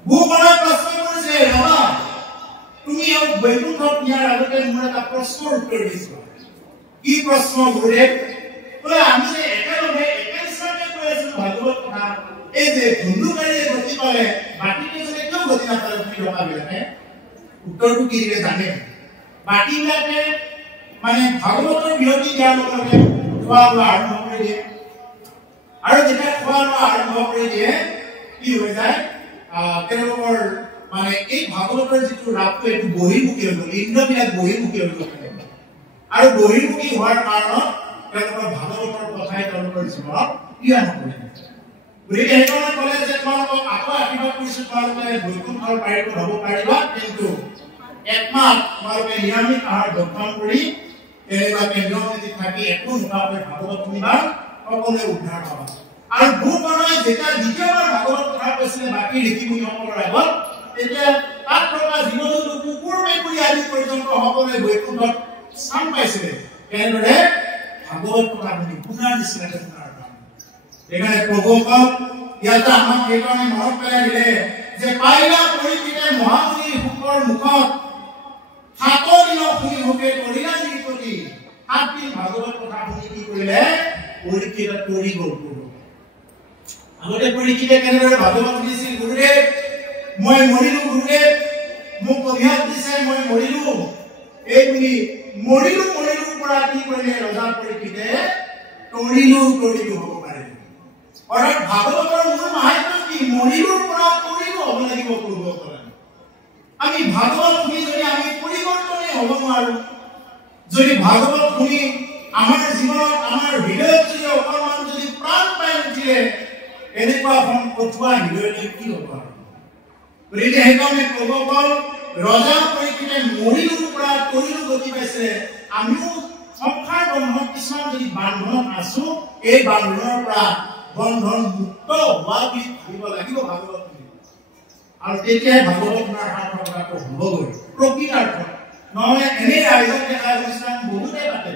ভূগণে প্ৰশ্ন কৰিছে, ৰবা তুমি বৈকুণ্ঠত নিয়াৰ আগতে মোৰ এটা প্ৰশ্নৰ উত্তৰ দিছিলা। কি প্ৰশ্ন গুৰুদেৱ? বোলে আমি যে একেলগে একেনিষ্ঠাকে কৈ আছিলো ভাগৱত কথা, এই যে ধুন্দুকাৰীয়ে গতি পালে বাকী কেইজনে কিয় গতি নাপালে তুমি ৰবাবিলাকে? উত্তৰটো কি দিলে জানে? বাকীবিলাকে মানে ভাগৱতৰ বিৰতি দিয়াৰ লগে লগে খোৱা লোৱা আৰম্ভ কৰি দিয়ে, আৰু যেতিয়া খোৱা লোৱা আৰম্ভ কৰি দিয়ে কি হৈ যায়, তেওঁলোকৰ মানে এই ভাগৱতৰ যিটো ৰাপটো এইটো বহিৰ্মুখী হৈ গ'ল, ইন্দ্ৰবিলাক বহিৰ্মুখী হৈ গ'ল, আৰু বহিৰ্মুখী হোৱাৰ কাৰণত তেওঁলোকৰ ভাগৱতৰ কথাই তেওঁলোকৰ জীৱনত ক্ৰিয়া নকৰিলে। গতিকে সেইকাৰণে ক'লে যে তোমালোকক আকৌ আশীৰ্বাদ কৰিছো, তোমালোকে বৈকুণ্ঠৰ পাৰিষদ হ'ব পাৰিবা, কিন্তু একমাহ তোমালোকে নিৰামিষ আহাৰ ভক্ষণ কৰি তেনেকুৱাকে নিয়ম নীতি থাকি একো নোখোৱাকৈ ভাগৱত শুনিবা, সকলোৱে উদ্ধাৰ পাবা। আৰু ভূগণে যেতিয়া দ্বিতীয়বাৰ ভাগৱত কথা কৈছিলে বাকী ঋষি-মুনিসকলৰ আগত, তেতিয়া তাত থকা জীৱ-জন্তু কুকুৰ মেকুৰী আদি পৰ্যন্ত সকলোৱে বৈকুণ্ঠত স্থান পাইছিলে। কেনেদৰে? ভাগৱত কথা শুনি শুনাৰ নিচিনাকে শুনাৰ কাৰণে। সেইকাৰণে প্ৰভুসকল ইয়াতে আমাক সেইকাৰণে মনত পেলাই দিলে যে পাৰিলা পৰিকৃতে মহামুনি শুকৰ মুখত 7 দিন শুনি ভোগে কৰিলা নিপতি। 7 দিন ভাগৱত কথা শুনি কি কৰিলে? পৰীক্ষিত কৰি গ'ল। আগতে পৰীক্ষিতে কেনেদৰে ভাগৱত শুনিছিল? গুৰুদেৱ মই মৰিলো, গুৰুদেৱ মোক অভিশাপ দিছে, মই মৰিলো, এই বুলি মৰিলো পৰা কি কৰিলে ৰজা পৰীক্ষিতে? তৰিলো হ'ব পাৰে। অৰ্থাৎ ভাগৱতৰ মূল মাহাত্ম্য কি? মৰিলোৰ পৰা তৰিলো হ'ব লাগিব। পূৰ্বসকলে আমি ভাগৱত শুনি যদি আমি পৰিৱৰ্তনে হ'ব নোৱাৰো, যদি ভাগৱত শুনি আমাৰ জীৱনত আমাৰ হৃদয়ত যদি অকণমান যদি প্ৰাণ পাই উঠিলে, এনেকুৱা এখন কঠোৱা হৃদয়লৈ কি হ'ব? গতিকে সেইকাৰণে প্ৰভুসকল ৰজা পৰীক্ষিতে মৰিলোৰ পৰা তৰিলো গতি পাইছে। আমিও সংসাৰ বন্ধনত কিছুমান যদি বান্ধনত আছো, এই বান্ধনৰ পৰা বন্ধন মুক্ত হোৱা বুলি ভাবিব লাগিব ভাগৱত শুনি। আৰু তেতিয়াই ভাগৱত শুনাৰ সাৰ্থকতাটো হ'বগৈ প্ৰকৃতাৰ্থ। নহ'লে এনেই ৰাইজক দেখা অনুষ্ঠান বহুতে পাতে,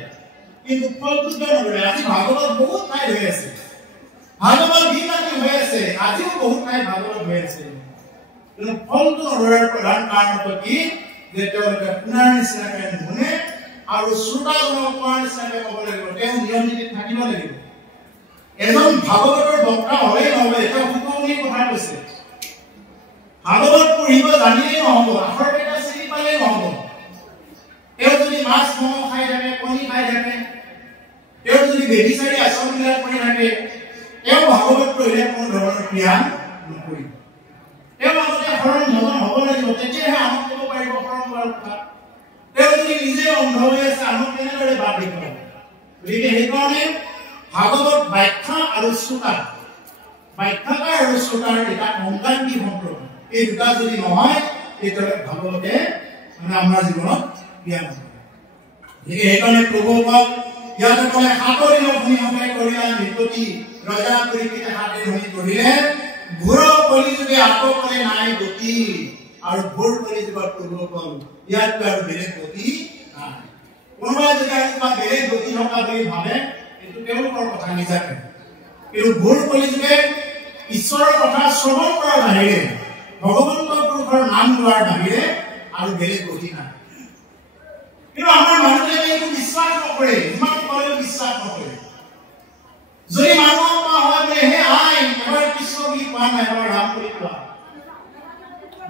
কিন্তু ফলটো কিয় নধৰে? আজি ভাগৱত বহুত ঠাইত হৈ আছে, ভাগৱত দিন ৰাতি হৈ আছে, আজিও বহুত ঠাইত ভাগৱত হৈ আছে, কিন্তু ফলটো নধৰাৰ প্ৰধান কাৰণটো কি? যে তেওঁলোকে শুনাৰ নিচিনাকে নুশুনে, আৰু শ্ৰোতাজনক কোৱাৰ নিচিনাকে ক'ব লাগিব, তেওঁ নিয়ম নীতিত থাকিব লাগিব। এজন ভাগৱতৰ বক্তা হ'লেই নহ'ব, এটা শুকনি কথা কৈছে। ভাগৱত পঢ়িব জানিলেই নহ'ব, আখৰ কেইটা চিনি পালেই নহ'ব। তেওঁ যদি মাছ মঙহ খাই থাকে, কণী খাই থাকে, তেওঁ যদি বেবিচাৰী আচৰণবিলাক কৰি থাকে, তেওঁ ভাগৱত পঢ়িলে কোনো ধৰণৰ ক্ৰিয়া নকৰিব। তেওঁ আগতে শৰণ ভজন হ'ব লাগিব, তেতিয়াহে আমাক ক'ব পাৰিব শৰণ লোৱাৰ কথা। তেওঁ যদি নিজে অন্ধ হৈ আছে, আমাক কেনেদৰে বাদ দেখুৱাব? গতিকে সেইকাৰণে ভাগৱত ব্যাখ্যা আৰু শ্ৰোতা, ব্যাখ্যাকাৰ আৰু শ্ৰোতাৰ এটা অংগাংগী সম্পৰ্ক। এই দুটা যদি নহয়, তেতিয়াহ'লে ভাগৱতে মানে আমাৰ জীৱনত ক্ৰিয়া নকৰে। গতিকে সেইকাৰণে প্ৰভুসকল ইয়াতে ক'লে 7 দিন শুনি ভোগে কৰিলা নিপতি। ৰজা পৰীক্ষিতে 7 দিন শুনি কৰিলে, ঘোৰ কলিযুগে আটকলে নাই গতি। আৰু ঘোৰ কলিযুগত প্ৰভুসকল ইয়াতকৈ আৰু বেলেগ গতি নাই। কোনোবাই যদি কিবা বেলেগ গতি থকা বুলি ভাবে, এইটো তেওঁলোকৰ কথা নিজাকে। কিন্তু ঘোৰ কলিযুগে ঈশ্বৰৰ কথা শ্ৰৱণ কৰাৰ বাহিৰে, ভগৱন্ত পুৰুষৰ নাম লোৱাৰ বাহিৰে আৰু বেলেগ গতি নাই। কিন্তু আমাৰ মানুহবিলাকে এইটো বিশ্বাস নকৰে, যিমান ক'লেও বিশ্বাস নকৰে। যদি মানুহক কোৱা হয় বোলে হে আই এবাৰ কৃষ্ণ বুলি কোৱা নাই, এবাৰ ৰাম বুলি কোৱা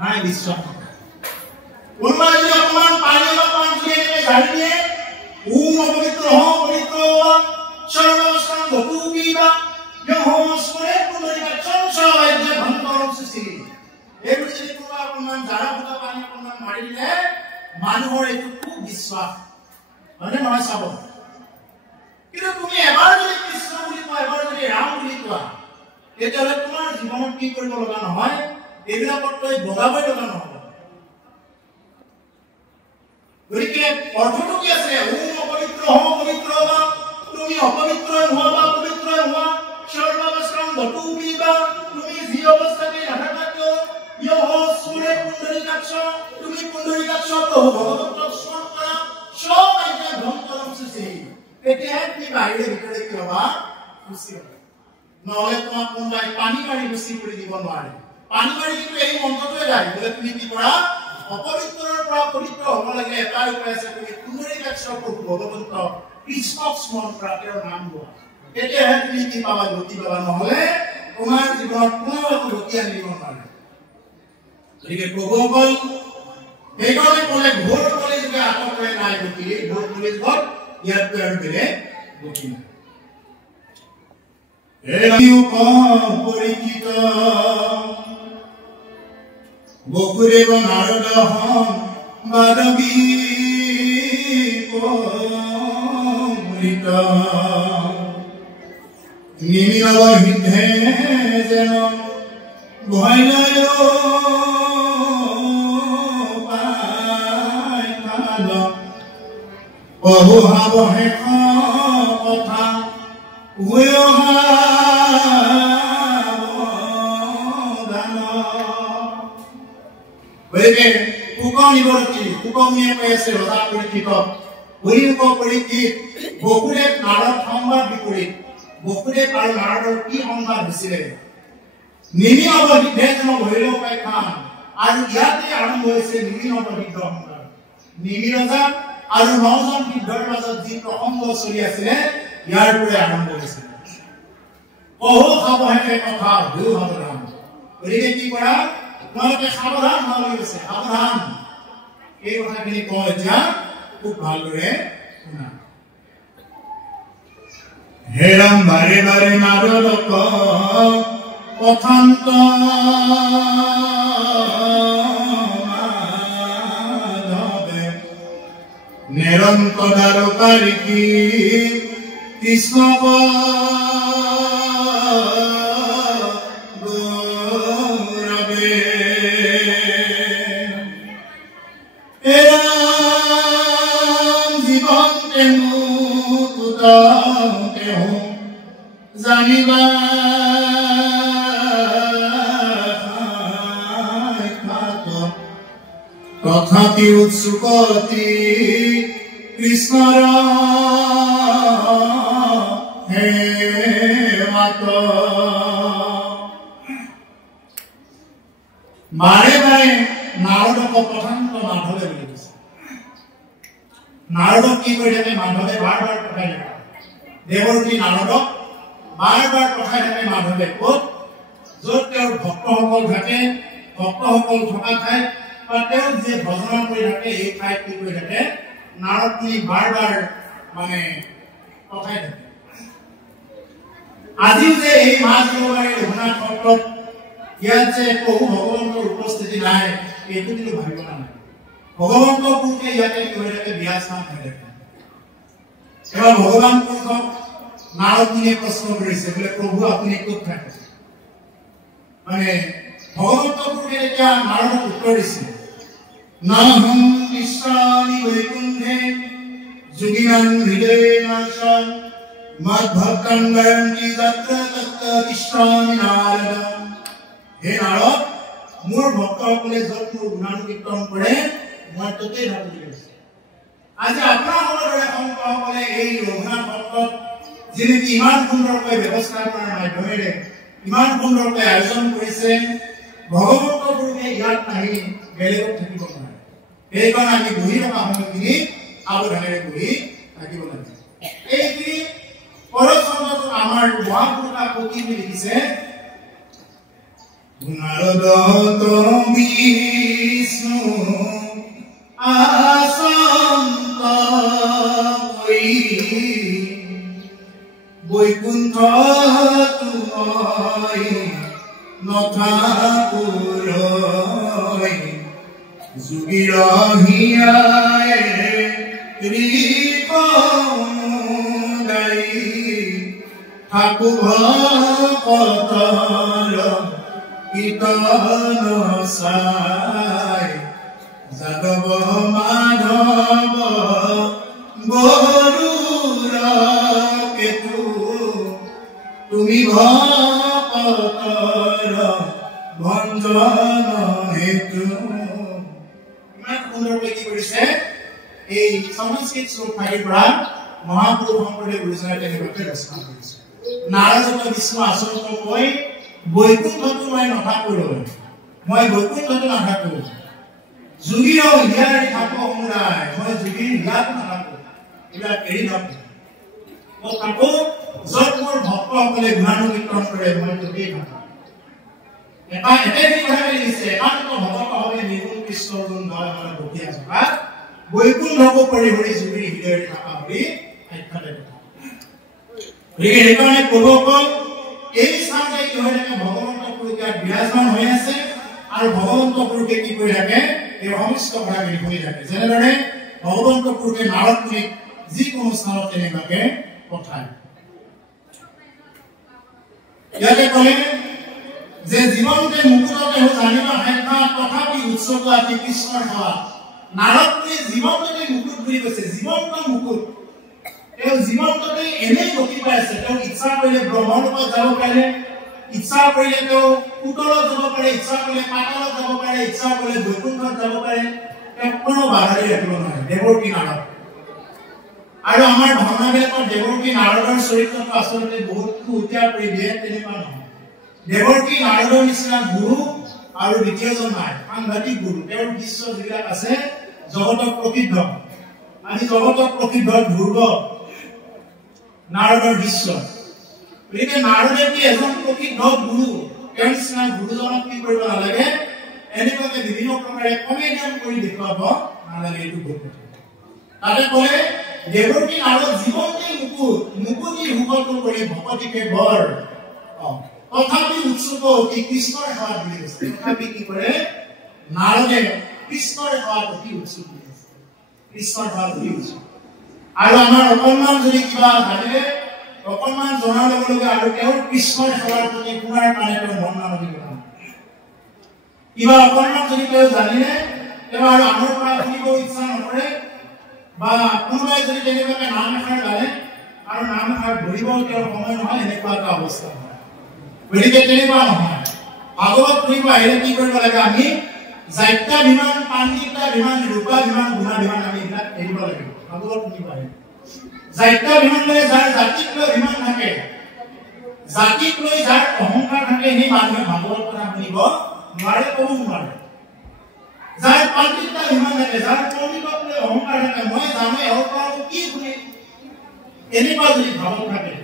নাই, বিশ্বাস নকৰে। কোনোবাই যদি অকণমান পানী অলপমান যদি এনেকৈ জাৰি দিয়ে, ওম অপবিত্ৰ হওঁ পবিত্ৰ সৰ্বস্থান ঘটু কিবা স্মৰে পুনৰিকা চঞ্চল ৰাজ্য ভংকৰ সৃষ্টি। এইবোৰ যদি কোনোবা অকণমান জাৰা ফুটা পানী অকণমান মাৰি দিলে, মানুহৰ এইটো খুব বিশ্বাস হয়নে নহয় চাব। কিন্তু তুমি এবাৰ যদি কৃষ্ণ বুলি কোৱা, এবাৰ যদি ৰাম বুলি কোৱা, তেতিয়াহ'লে তোমাৰ জীৱনত কি কৰিব লগা নহয়, এইবিলাকতকৈ বগাবই লগা নহ'ব। গতিকে অৰ্থটো কি আছে? ওম অপবিত্ৰ হওঁ পবিত্ৰ বা, তুমি অপবিত্ৰ হোৱা বা পবিত্ৰ হোৱা, সৰ্বাৱস্থান ঘটু কিবা, তুমি যি অৱস্থাতে পুণ্ডৰীকাক্ষ তুমি পুণ্ডৰীকাক্ষ প্ৰভু ভগৱন্তক স্মৰণ কৰা সব এতিয়া ধ্বংস কৰিছে এতিয়া তুমি বাহিৰে ভিতৰে কি হবা খুশি হবা নহলে তোমাক কোনোবাই পানী মাৰি খুশি কৰি দিব নোৱাৰে পানী মাৰি কিন্তু এই মন্ত্ৰটোৱে যায় বোলে তুমি কি কৰা অপবিত্ৰৰ পৰা পবিত্ৰ হ'ব লাগে এটা উপায় আছে তুমি পুণ্ডৰীকাক্ষ প্ৰভু ভগৱন্ত কৃষ্ণক স্মৰণ কৰা তেওঁৰ নাম লোৱা তেতিয়াহে তুমি কি পাবা গতি পাবা নহলে তোমাৰ জীৱনত কোনো গতি আনিব নোৱাৰে গতিকে প্ৰভুসকল সেইকাৰণে ক'লে ঘোৰ কলিযুগে আটকৰে নাই গতি ঘোৰ কলিযুগত ইয়াতকৈ আৰু বেলেগ গতি নাই পৰিচিত বসুদেৱ নাৰদ মাধৱী নিমিৰহিদ্ধে যেন ভয় বহুহাবহে কথা গতিকে সুকম নিবৰ্তী সুকমীয়ে কৈ আছে ৰজা পৰীক্ষিত হৰিউপ পৰীক্ষিত বসুদেৱ নাৰদ সংবাদ বিপৰীত বসুদেৱ আৰু নাৰদৰ কি সংবাদ হৈছিলে নিমি অৱহিদ্ধে যেন ভৈৰৱ পাই খান আৰু ইয়াতে আৰম্ভ হৈছে নিমি অৱহিদ্ধ সংবাদ নিমি ৰজা আৰু নজন সিদ্ধৰ মাজত যি প্ৰসংগ চলি আছিলে ইয়াৰ পৰা আৰম্ভ হৈছিল বহু সাৱধানে কথা বহু সাৱধান গতিকে কি কৰা তোমালোকে সাৱধান হ'ব লাগিছে সাৱধান এই কথাখিনি কওঁ এতিয়া খুব ভালদৰে শুনা হেৰাম বাৰে বাৰে নাৰদক কথান্ত নিৰন্তদাৰ কাৰিকী কৃষ্ণ গৌৰৱে জীৱন তেহু জানিবা তথাপি উৎসুকতি কৃষ্ণৰ হে মাত বাৰে বাৰে নাৰদক প্ৰধান্ত মাধৱে বুলি কৈছে নাৰদক কি কৰি থাকে মাধৱে বাৰ বাৰ পঠাই থাকে দেৱৰ্ষি নাৰদক বাৰ বাৰ পঠাই থাকে মাধৱে ক'ত য'ত তেওঁৰ ভক্তসকল থাকে ভক্তসকল থকা ঠাইত তেওঁ যে ভজনা কৰি থাকে এই ঠাইত কি কৰি থাকে নাৰদ মুনি বাৰ বাৰ মানে পঠাই থাকে আজিও যে এই মাছ ৰবিবাৰে ৰঘুনাথ সত্ৰত ইয়াত যে প্ৰভু ভগৱন্তৰ উপস্থিতি নাই এইটো কিন্তু ভাবিব নালাগে ভগৱন্ত পুৰুষে ইয়াতে কি হৈ থাকে বিৰাজমান হৈ থাকে এবাৰ ভগৱান পুৰুষক নাৰদ মুনিয়ে প্ৰশ্ন কৰিছে বোলে প্ৰভু আপুনি ক'ত থাকে মানে ভগৱন্ত পুৰুষে এতিয়া নাৰদক উত্তৰ দিছে নাহম নিশ্চানি বৈকুণ্ঠে যোগিনাং হৃদয়েনাশান মদ্ভক্তাং গয়ন্তি যত্ৰ তত্ৰ কৃষ্ণামি নাৰদ হে নাৰদ মোৰ ভক্তসকলে য'ত মোৰ গুণানুকীৰ্তন কৰে মই ততেই ঢালি লৈছো আজি আপোনালোকৰ দৰে সংকসকলে এই ৰঘুনাথ সত্ৰত যিহেতু ইমান সুন্দৰকৈ ব্যৱস্থা কৰাৰ মাধ্যমেৰে ইমান সুন্দৰকৈ আয়োজন কৰিছে ভগৱন্ত পুৰুষে ইয়াত নাহি বেলেগত থাকিব নোৱাৰে সেইকাৰণে আমি বহি থকা সময়খিনি সাৱধানেৰে বহি থাকিব লাগে এইখিনি পৰচন্দত আমাৰ মহাপুৰুষা কবিয়ে লিখিছে নাৰদ বিষ্ণু আসন্ত বৈকুণ্ঠ তুমই নথাকুৰ যোগীৰ হিয়াই ৰিপদাই ঠাকু ভকতৰ কীৰ্তন চাই যাদৱ মাধৱ গৰুৰ কেতু তুমি ভকতৰ ভঞ্জন হেতু সুন্দৰকৈ কি কৰিছে এই সংস্কৃত শ্লোক ফাইলৰ পৰা মহাপুৰুষ শংকৰদেৱ গুৰুজনাই তেনেকৈ ৰচনা কৰিছে নাৰায়ণ বিষ্ণু আচৰণ কৈ বৈকুণ্ঠটো মই নাথাকো মই বৈকুণ্ঠটো নাথাকো যোগীৰ হিয়াৰ থাকো সমুদায় মই যোগীৰ হিয়াত নাথাকো এইবিলাক এৰি নাথাকো মই থাকো য'ত মোৰ ভক্তসকলে গুণানুকীৰ্তন কৰে মই ততেই থাকো এটা এটাই কথা লিখিছে একান্ত ভক্তসকলে নিৰ্গুণ কৃষ্ণৰ গুণ গায় আমাৰ বকিয়া থকা বৈকুণ্ঠকো পৰিহৰি যোগীৰ হৃদয়ত থকা বুলি আখ্যা দিয়ে সেইকাৰণে প্ৰভুসকল এই স্থানতে কি হৈ থাকে ভগৱন্ত পুৰুষে বিৰাজমান হৈ আছে আৰু ভগৱন্ত পুৰুষে কি কৰি থাকে এই সমস্ত কথাখিনি শুনি থাকে যেনেদৰে ভগৱন্ত পুৰুষে নাৰদ মুনিক যিকোনো স্থানত তেনেকুৱাকে পঠায় ইয়াতে ক'লে যে জীৱনতে মুকুটতে জানিব সাক্ষাৎ তথাপি উৎসৱ আদি কৃষ্ণৰ সেৱা নাৰদ মুনি জীৱনতে মুকুট বুলি কৈছে জীৱন্ত মুকুট তেওঁ জীৱনতে এনেই গতি পাই আছে তেওঁ ইচ্ছা কৰিলে ব্ৰহ্মলোকত যাব পাৰে ইচ্ছা কৰিলে তেওঁ উত্তৰত যাব পাৰে ইচ্ছা কৰিলে পাতালত যাব পাৰে ইচ্ছা কৰিলে বৈকুণ্ঠত যাব পাৰে তেওঁ কোনো বাধাই ৰাখিব নোৱাৰে দেৱকী নাৰদ আৰু আমাৰ ভাৱনাবিলাকৰ দেৱকী নাৰদৰ চৰিত্ৰটো আচলতে বহুত উত্যাগ কৰি দিয়ে তেনেকুৱা নহয় দেৱকী নাৰদৰ নিচিনা গুৰু আৰু দ্বিতীয়জন নাই সাংঘাতিক গুৰু তেওঁৰ বিশ্ব যিবিলাক আছে জগতক প্ৰসিদ্ধ আজি জগতক প্ৰসিদ্ধ ধ্ৰুৱ নাৰদৰ বিশ্ব গতিকে নাৰদে কি এজন প্ৰসিদ্ধ গুৰু তেওঁৰ নিচিনা গুৰুজনক কি কৰিব নালাগে এনেকুৱাকে বিভিন্ন প্ৰকাৰে কমেডিয়ান কৰি দেখুৱাব নালাগে এইটো বহুত তাতে ক'লে দেৱকী নাৰদ জীৱনতে মুকুতি হুকটো কৰি ভকতিকে বৰ তথাপি উৎসুক অতি কৃষ্ণৰ সেৱাত বুলি কৈছে তথাপি কি কৰে নাৰদে কৃষ্ণৰ সেৱাত অতি উৎসুক কৃষ্ণৰ সেৱাত অতি উৎসুক আৰু আমাৰ অকণমান যদি কিবা জানিলে অকণমান জনাৰ লগে লগে আৰু তেওঁৰ কৃষ্ণৰ সেৱাৰ প্ৰতি পুনৰ কাৰণে তেওঁ মন নালাগিব কিবা অকণমান যদি তেওঁ জানিলে তেওঁ আৰু আনৰ পৰা শুনিব ইচ্ছা নকৰে বা কোনোবাই যদি তেনেকুৱাকে নাম এষাৰ গালে আৰু নাম এষাৰ ধৰিব তেওঁৰ সময় নহয় এনেকুৱা এটা অৱস্থা গতিকে তেনেকুৱা নহয় ভাগৱত শুনিব আহিলে কি কৰিব লাগে আমি জাত্যা বিমান পাণ্ডিতা বিমান ৰূপা বিমান গুণা বিমান আমি এইবিলাক এৰিব লাগিব ভাগৱত শুনিব আহিলে জাত্যা বিমান লৈ যাৰ জাতিক লৈ বিমান থাকে জাতিক লৈ যাৰ অহংকাৰ থাকে সেই মানুহে ভাগৱত কথা শুনিব নোৱাৰে ক'ব নোৱাৰে যাৰ পাণ্ডিতা বিমান থাকে যাৰ পণ্ডিতক লৈ অহংকাৰ থাকে মই জানো এওঁ কি শুনে এনেকুৱা যদি ভাৱত থাকে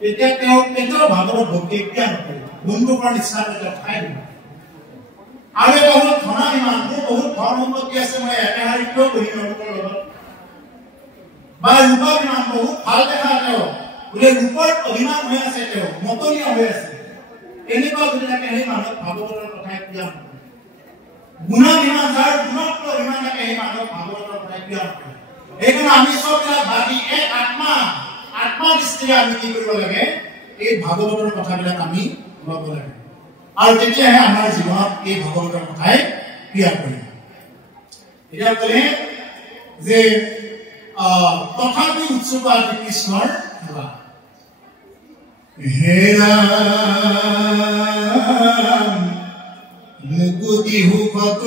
তেতিয়া তেওঁ কেতিয়াও ভাগৱত ভক্তি ক্ৰিয়া নকৰে বন্ধুকৰ নিচিনা তেওঁ খাই দিব আৰু এটা হ'ল ধনা বিমান মোৰ বহুত ধন সম্পত্তি আছে মই একেহাৰি কিয় বহি তেওঁলোকৰ লগত বা ৰূপা বিমান বহুত ভাল দেখা তেওঁ বোলে ৰূপৰ অভিমান হৈ আছে তেওঁ মতলীয়া হৈ আছে এনেকুৱা যদি থাকে সেই মানুহক ভাগৱতৰ কথাই ক্ৰিয়া নকৰে গুণা বিমান যাৰ গুণত্ব অভিমান থাকে সেই মানুহক ভাগৱতৰ কথাই ক্ৰিয়া নকৰে সেইকাৰণে আমি চববিলাক ভাবি এক আত্মা দৃষ্টিৰে আমি কি কৰিব লাগে এই ভাগৱতৰ কথাবিলাক আমি ল'ব লাগে আৰু তেতিয়াহে আমাৰ জীৱনত এই ভাগৱতৰ কথাই ক্ৰিয়া কৰিম এতিয়া ক'লে যে তথাপি উৎসুক আদি কৃষ্ণৰ সেৱা হে ৰাম মুকুতি হুকত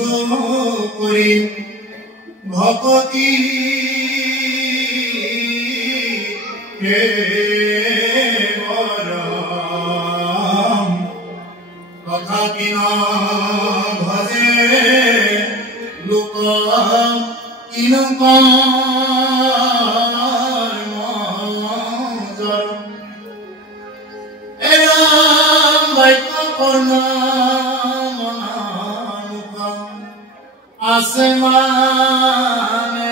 কৰি ভকতি তথাপি ভজে লোক আছে মানে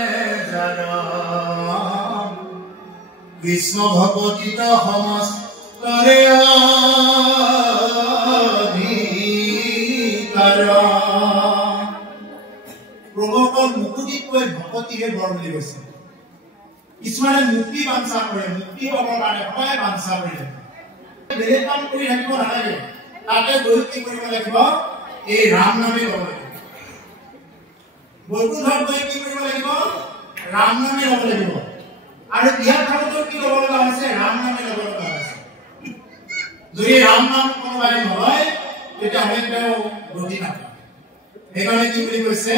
কৃষ্ণ ভগৱতীত সমস্তৰে অধিকাৰ প্ৰভুকৰ মুকুতিতকৈ ভকতিহে বৰ বুলি কৈছে কিছুমানে মুক্তি বাঞ্ছা কৰে মুক্তি পাবৰ কাৰণে সদায় বাঞ্ছা কৰে বেলেগ কাম কৰি থাকিব নালাগে তাতে গৈ কি কৰিব লাগিব এই ৰাম নামে ল'ব লাগিব বৈকুণ্ঠত গৈ কি কৰিব লাগিব ৰাম নামে ল'ব লাগিব আৰু ইয়াত থাকোঁতেও কি ল'ব লগা হৈছে ৰাম নামে ল'ব লগা হৈছে যদি ৰাম নাম কোনোবাই নলয় তেতিয়াহ'লে তেওঁ গতি নাপায় সেইকাৰণে কি বুলি কৈছে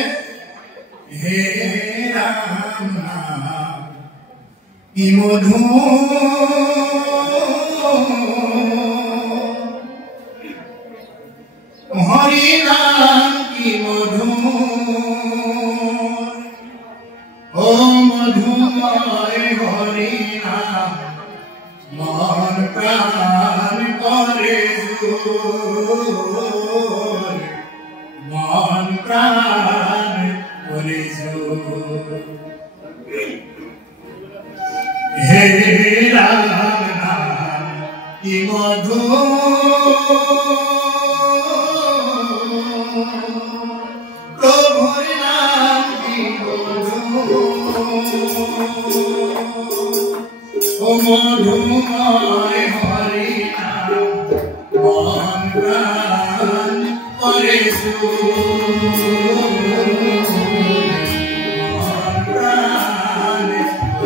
हे राम नाम की मधुर हरि नाम की मधुर ओ मधुमय हरि नाम मन प्राण करे जोर मन प्राण करे जोर हे राम नाम की मधुर प्रभुर नाम की मधुर ओ मधुमय हरि नाम मन प्राण करे जोर मन प्राण करे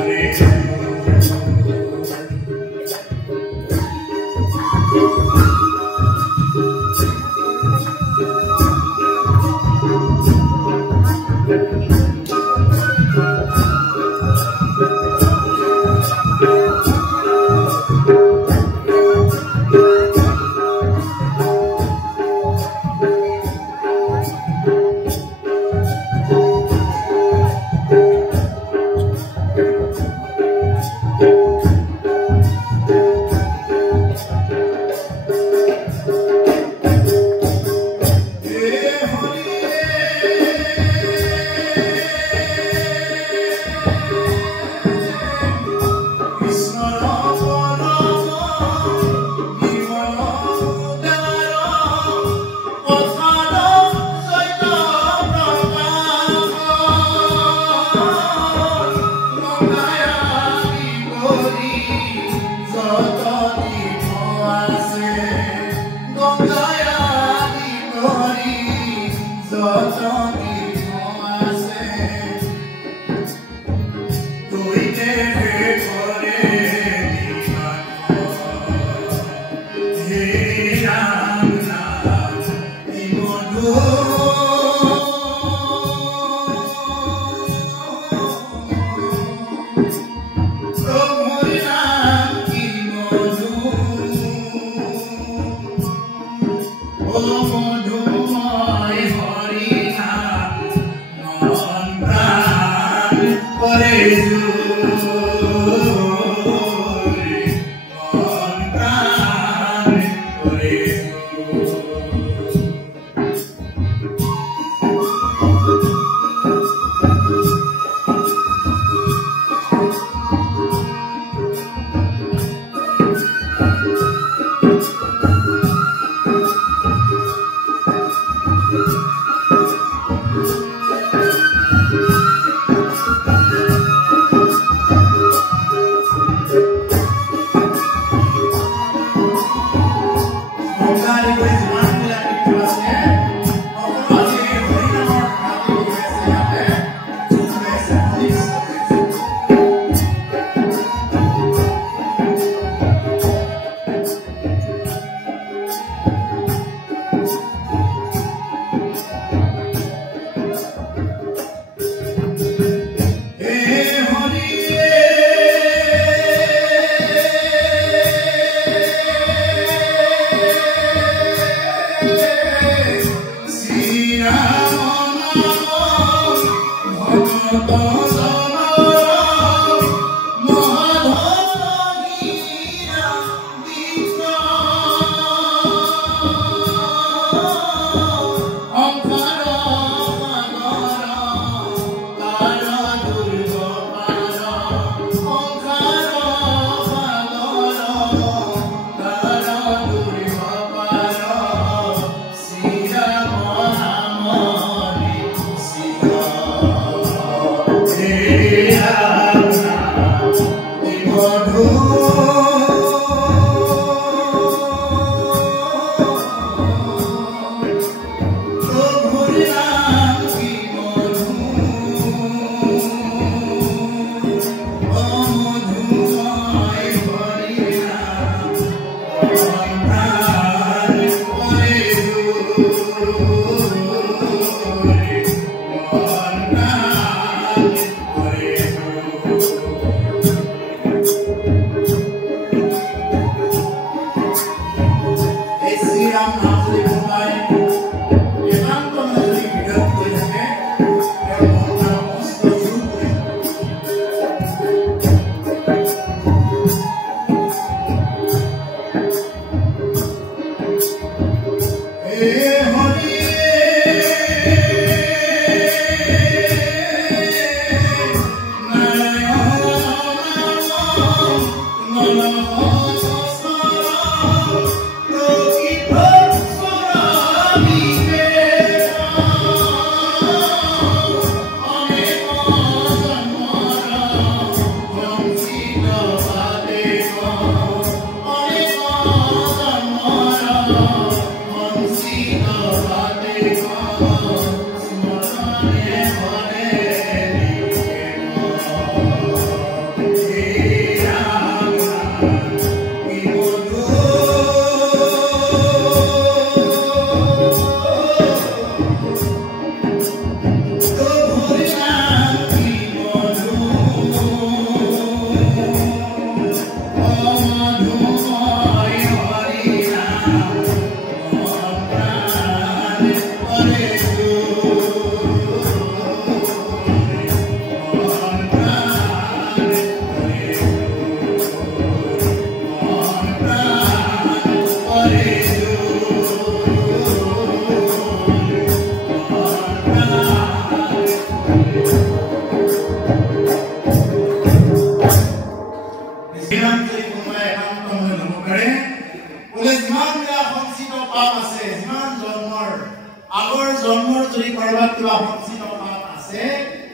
কৰবাত কিবা সঞ্চিত পাপ আছে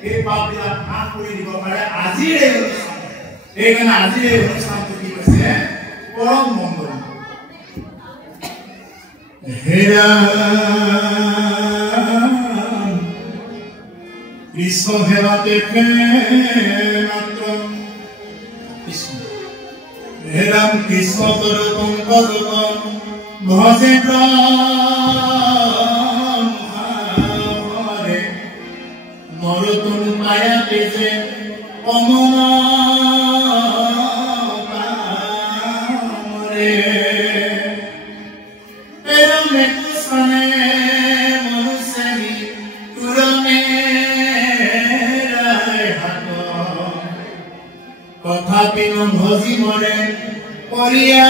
এই পাপবিলাক নাশ কৰি দিব পাৰে আজিৰ এই অনুষ্ঠান এইকাৰণে আজিৰ এই অনুষ্ঠানটো কি কৈছে পৰম মংগল হেৰা কৃষ্ণ সেৱাতে মাত্ৰ কৃষ্ণ হে ৰাম কৃষ্ণ তৰুপম পদপম ভজে ব্ৰহ্মে নৰতন মায়াতে যে অমৰে এৰমে কুশনে মনুষ্যী তুৰমে তথাপি নভজি মৰে কৰিয়া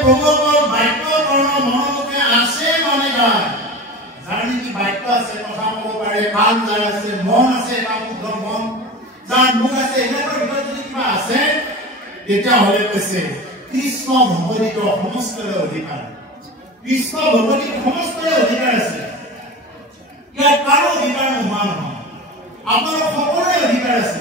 প্ৰভুৰ বাক্য কৰ্ণ মনমুখে আছে মানে যাৰ নেকি বাক্য আছে কথা ক'ব পাৰে কাণ যাৰ আছে মন আছে এটা শুদ্ধ মন যাৰ মুখ আছে এইবিলাকৰ ভিতৰত যদি কিবা আছে তেতিয়াহ'লে কৈছে কৃষ্ণ ভগৱতীৰ সমস্তৰে অধিকাৰ কৃষ্ণ ভগৱতীৰ সমস্তৰে অধিকাৰ আছে ইয়াৰ কাৰো অধিকাৰ নোহোৱা নহয় আপোনাৰ সকলোৰে অধিকাৰ আছে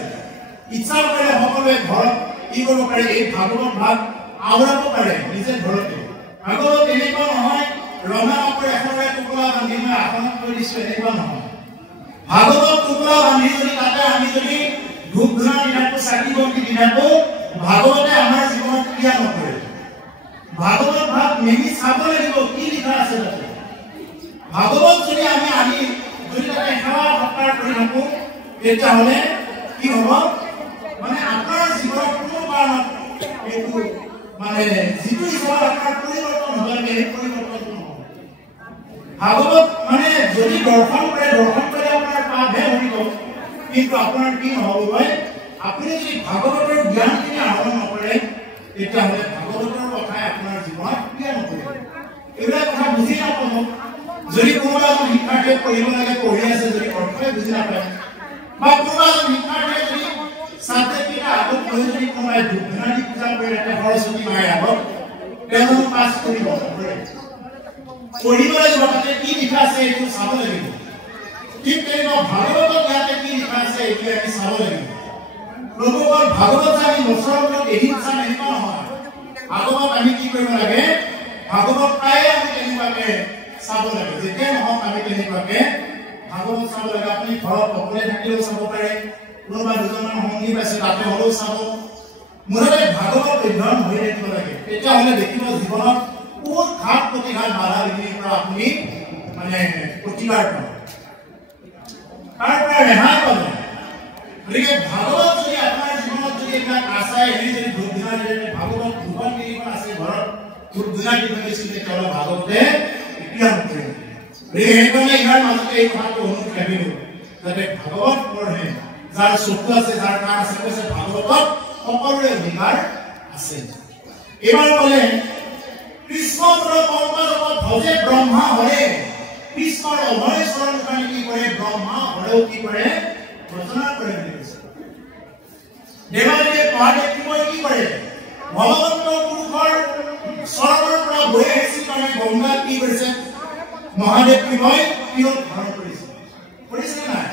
ইচ্ছা কৰিলে সকলোৱে ঘৰত কি কৰিব পাৰে এই ভাগৱত ভাগ আওৰাব পাৰে নিজে ঘৰতে ভাগৱত এনেকুৱা নহয় ৰঙা কাপোৰ এখনেৰে টুকুৰা বান্ধি মই আসনত থৈ দিছোঁ এনেকুৱা নহয় ভাগৱত টুকুৰা বান্ধি যদি তাতে আমি যদি ধূপ ধূনা দিনাটো চাকি বন্তি দিনাটো ভাগৱতে আমাৰ জীৱনত ক্ৰিয়া নকৰে ভাগৱত ভাগ মেলি চাব লাগিব কি লিখা আছে তাতে ভাগৱত যদি আমি আনি যদি তাতে সেৱা সৎকাৰ কৰি থাকোঁ তেতিয়াহ'লে কি হ'ব মানে আপোনাৰ জীৱনত কোনো কাৰণত এইটো মানে যিটো ঈশ্বৰ আপোনাৰ পৰিৱৰ্তন হ'ব লাগে সেই পৰিৱৰ্তনটো নহ'ব ভাগৱত মানে যদি দৰ্শন কৰে আপোনাৰ পাপহে হৰিব কিন্তু আপোনাৰ কি নহ'ব আপুনি যদি ভাগৱতৰ জ্ঞানখিনি আহৰণ নকৰে তেতিয়াহ'লে ভাগৱতৰ কথাই আপোনাৰ জীৱনত ক্ৰিয়া নকৰিব এইবিলাক কথা বুজি নাপাব যদি কোনোবা এজন শিক্ষাৰ্থীয়ে পঢ়িব লাগে পঢ়ি আছে যদি অৰ্থই বুজি নাপায় বা কোনোবা এজন শিক্ষাৰ্থীয়ে যদি ছাত্ৰীকেইটা আগত পঢ়ি যদি কোনোবাই ধূপধূনাদি পূজা কৰি ৰাখে সৰস্বতী মায়ে আগত তেওঁলোক পাছ কৰিব পঢ়িব লাগিব তাতে কি লিখা আছে এইটো চাব লাগিব ঠিক তেনেকুৱা ভাগৱতত ইয়াতে কি লিখা আছে এইটো আমি চাব লাগিব প্ৰভুকৰ ভাগৱত আমি বছৰত এদিন চাম এনেকুৱা নহয় ভাগৱত আমি কি কৰিব লাগে ভাগৱত প্ৰায়ে আমি তেনেকুৱাকে চাব লাগে যেতিয়া নহওক আমি তেনেকুৱাকে ভাগৱত চাব লাগে আপুনি ঘৰত অকলে থাকিলেও চাব পাৰে কোনোবা দুজনমান সংগী পাইছে তাতে হ'লেও চাব মুঠতে ভাগৱত অধ্যয়ন হৈ থাকিব লাগে তেতিয়াহ'লে দেখিব জীৱনত কোন ঘাট প্ৰতিঘাত বাধা বিঘিনিৰ পৰা আপুনি মানে প্ৰতিবাদ পাব তাৰ পৰা ৰেহাই পাব গতিকে ভাগৱত যদি আপোনাৰ জীৱনত যদি এইবিলাক আচাই এনে যদি ধূপধূনা দিলে ভাগৱত দুখন তিনিখন আছে ঘৰত ধূপধূনা দিব গৈছিল তেতিয়াহ'লে ভাগৱতে ক্ৰিয়া নকৰে গতিকে সেইকাৰণে ইয়াৰ মাজতে এই কথাটো অনুৰোধ ৰাখিলোঁ যাতে ভাগৱত পঢ়ে যাৰ চকু আছে যাৰ কাণ আছে কৈছে ভাগৱতত সকলোৰে অধিকাৰ আছে এইবাৰ ক'লে কৃষ্ণৰ পৰম্পৰাগত ভজে ব্ৰহ্মা হৰে কৃষ্ণৰ অভয় চৰণ কাৰণে কি কৰে ব্ৰহ্মা হৰেও কি কৰে ৰচনা কৰে দেৱাদেৱে মহাদেৱ কি কৰে ভগৱন্ত পুৰুষৰ চৰণৰ পৰা বৈ আহিছিল কাৰণে গংগাত কি কৰিছে মহাদেৱ কিময় কিয়ত ধাৰণ কৰিছে নাই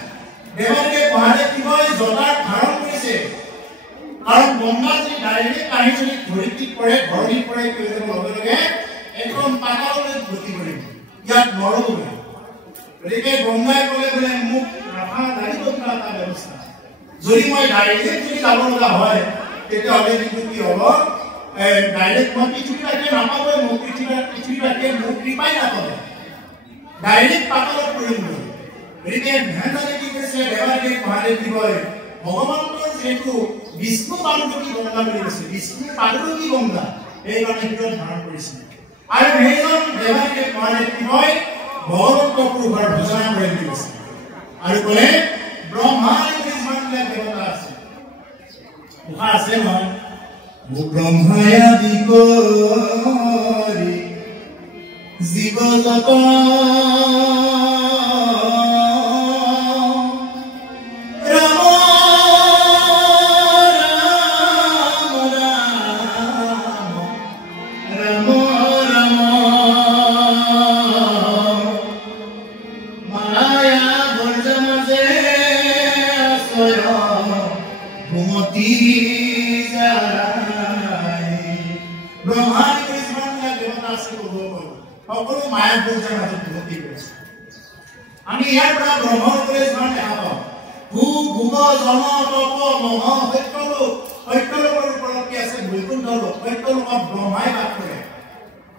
দেৱাদেৱে মহাদেৱ কিময় জটাৰ ধাৰণ কৰিছে কাৰণ গংগা যদি ডাইৰেক্ট আহি যদি ধৰিত্ৰীত পৰে ধৰণীত পৰে কি হৈ যাব লগে লগে একদম পাতাললৈ গতি কৰিব ইয়াত নৰব গতিকে গংগাই ক'লে বোলে মোক ৰখা লাগিব কিবা এটা ব্যৱস্থা যদি মই ডাইৰেক্ট যদি যাব লগা হয় তেতিয়াহ'লে কিন্তু কি হ'ব ডাইৰেক্ট মই পৃথিৱীলৈকে নাপাবই মোক পৃথিৱীলৈকে মোক কৃপাই নাপাব ডাইৰেক্ট পাতালত পৰিব গতিকে ভেদালে কি কৈছে দেৱাদেৱ মহাদেৱ দিবই ভগৱন্তৰ যিহেতু বিষ্ণু পাদুকী গংগা বুলি কৈছে বিষ্ণু পাদুকী গংগা এইকাৰণে ভিতৰত ধাৰণ কৰিছে আৰু সেইজন দেৱাদেৱ মহাদেৱ দিবই ভগৱন্ত পুৰুষৰ ভজনা কৰে বুলি কৈছে আৰু ক'লে ব্ৰহ্মাৰ যিমানবিলাক দেৱতা আছে মুখা আছে নহয় ব্ৰহ্মাই আদি কৰি জীৱ জগত আছে প্ৰভুসকল সকলো মায়া পূজাৰ মাজত ভৰ্তি কৰিছে আমি ইয়াৰ পৰা ব্ৰহ্মপুত্ৰৰ যিমান দেখা পাওঁ ভূ ভূম জন তপ মহ সত্যলোকৰ ওপৰত কি আছে বৈকুণ্ঠ লোক সত্যলোকত ব্ৰহ্মাই বাস কৰে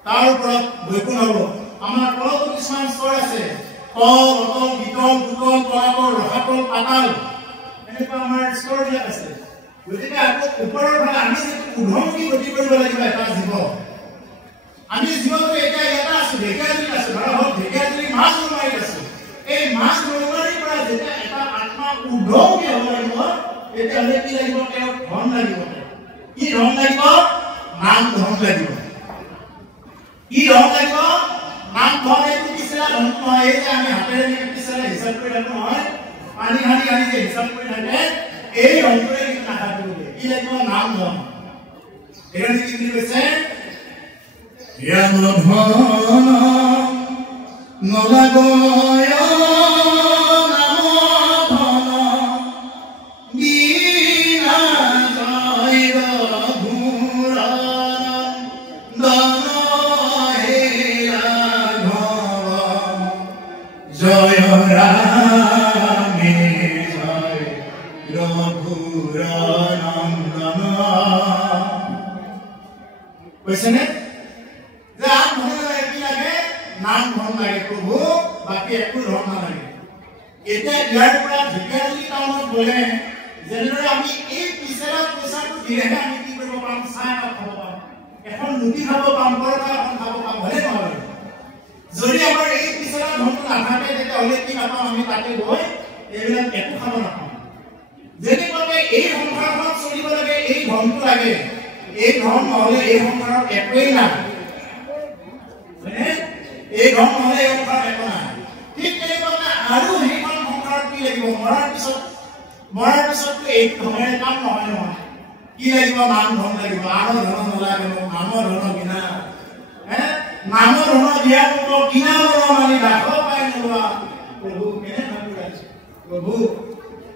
তাৰ ওপৰত বৈকুণ্ঠ লোক আমাৰ তলতো কিছুমান স্তৰ আছে তল অতল বিতল ভূতল তলাতল ৰসাতল পাতাল এনেকুৱা আমাৰ স্তৰবিলাক আছে গতিকে আকৌ ওপৰৰ ফালে আমি যিটো উৰ্ধমুখী গতি কৰিব লাগিব এটা জীৱ আমি জীৱনটো এতিয়া ইয়াতে আছো ঢেকীয়াজুলিত আছো ধৰা হওক ঢেকীয়াজুলি মাছ নমাৰিত আছো এই মাছ নমাৰিৰ পৰা যেতিয়া এটা আত্মা উৰ্ধমুখী হ'ব লাগিব তেতিয়াহ'লে কি লাগিব তেওঁ ধন লাগিব কি ধন লাগিব নাম ধন লাগিব কি ধন লাগিব নাম ধন এইটো পিছলা ধন নহয় এই যে আমি হাতেৰে এনেকৈ পিছলা হিচাপ কৰি থাকো নহয় পানী হানি হানি যে হিচাপ কৰি থাকে এই ধনটোৰে কিন্তু নাথাকিব কি লাগিব নাম ধন এইটো কি বুলি কৈছে জ্ঞান ধন নলাগয় কৈছেনে যে আন ধন লাগে কি লাগে নাম ধন লাগে প্ৰভু বাকী একো ধন নালাগে এতিয়া ইয়াৰ পৰা ঢেকীয়াজুলি টাউনত গ'লে যেনেদৰে আমি এই পিছলা পইচাটো দিলেহে আমি কি কৰিব পাম চাহ একাপ খাব পাম এখন ৰুটি খাব পাম পৰঠা এখন খাব পাম হয়নে নহয় যদি আমাৰ এই পিছলা ধনটো নাথাকে তেতিয়াহ'লে কি নাপাম আমি তাতে গৈ এইবিলাক একো খাব নাপাম যেনেকৈ এই সংসাৰখন চলিব লাগে এই ধনটো লাগে এই ধন নহ'লে এই সংসাৰত একোৱেই নাই এই ধন নহ'লে এই সংসাৰত একো নাই ঠিক তেনেকৈ আৰু সেইখন সংসাৰত কি লাগিব মৰাৰ পিছততো এই ধনেৰে কাম নহয় নহয় কি লাগিব নাম ধন লাগিব আনৰ ধন নালাগে নামৰ ধন বিনা নামৰ ধন দিয়া কিনা ধন মানি ৰাখ পাই নোলোৱা প্ৰভু কেনে ভাবি ৰাখিছে প্ৰভু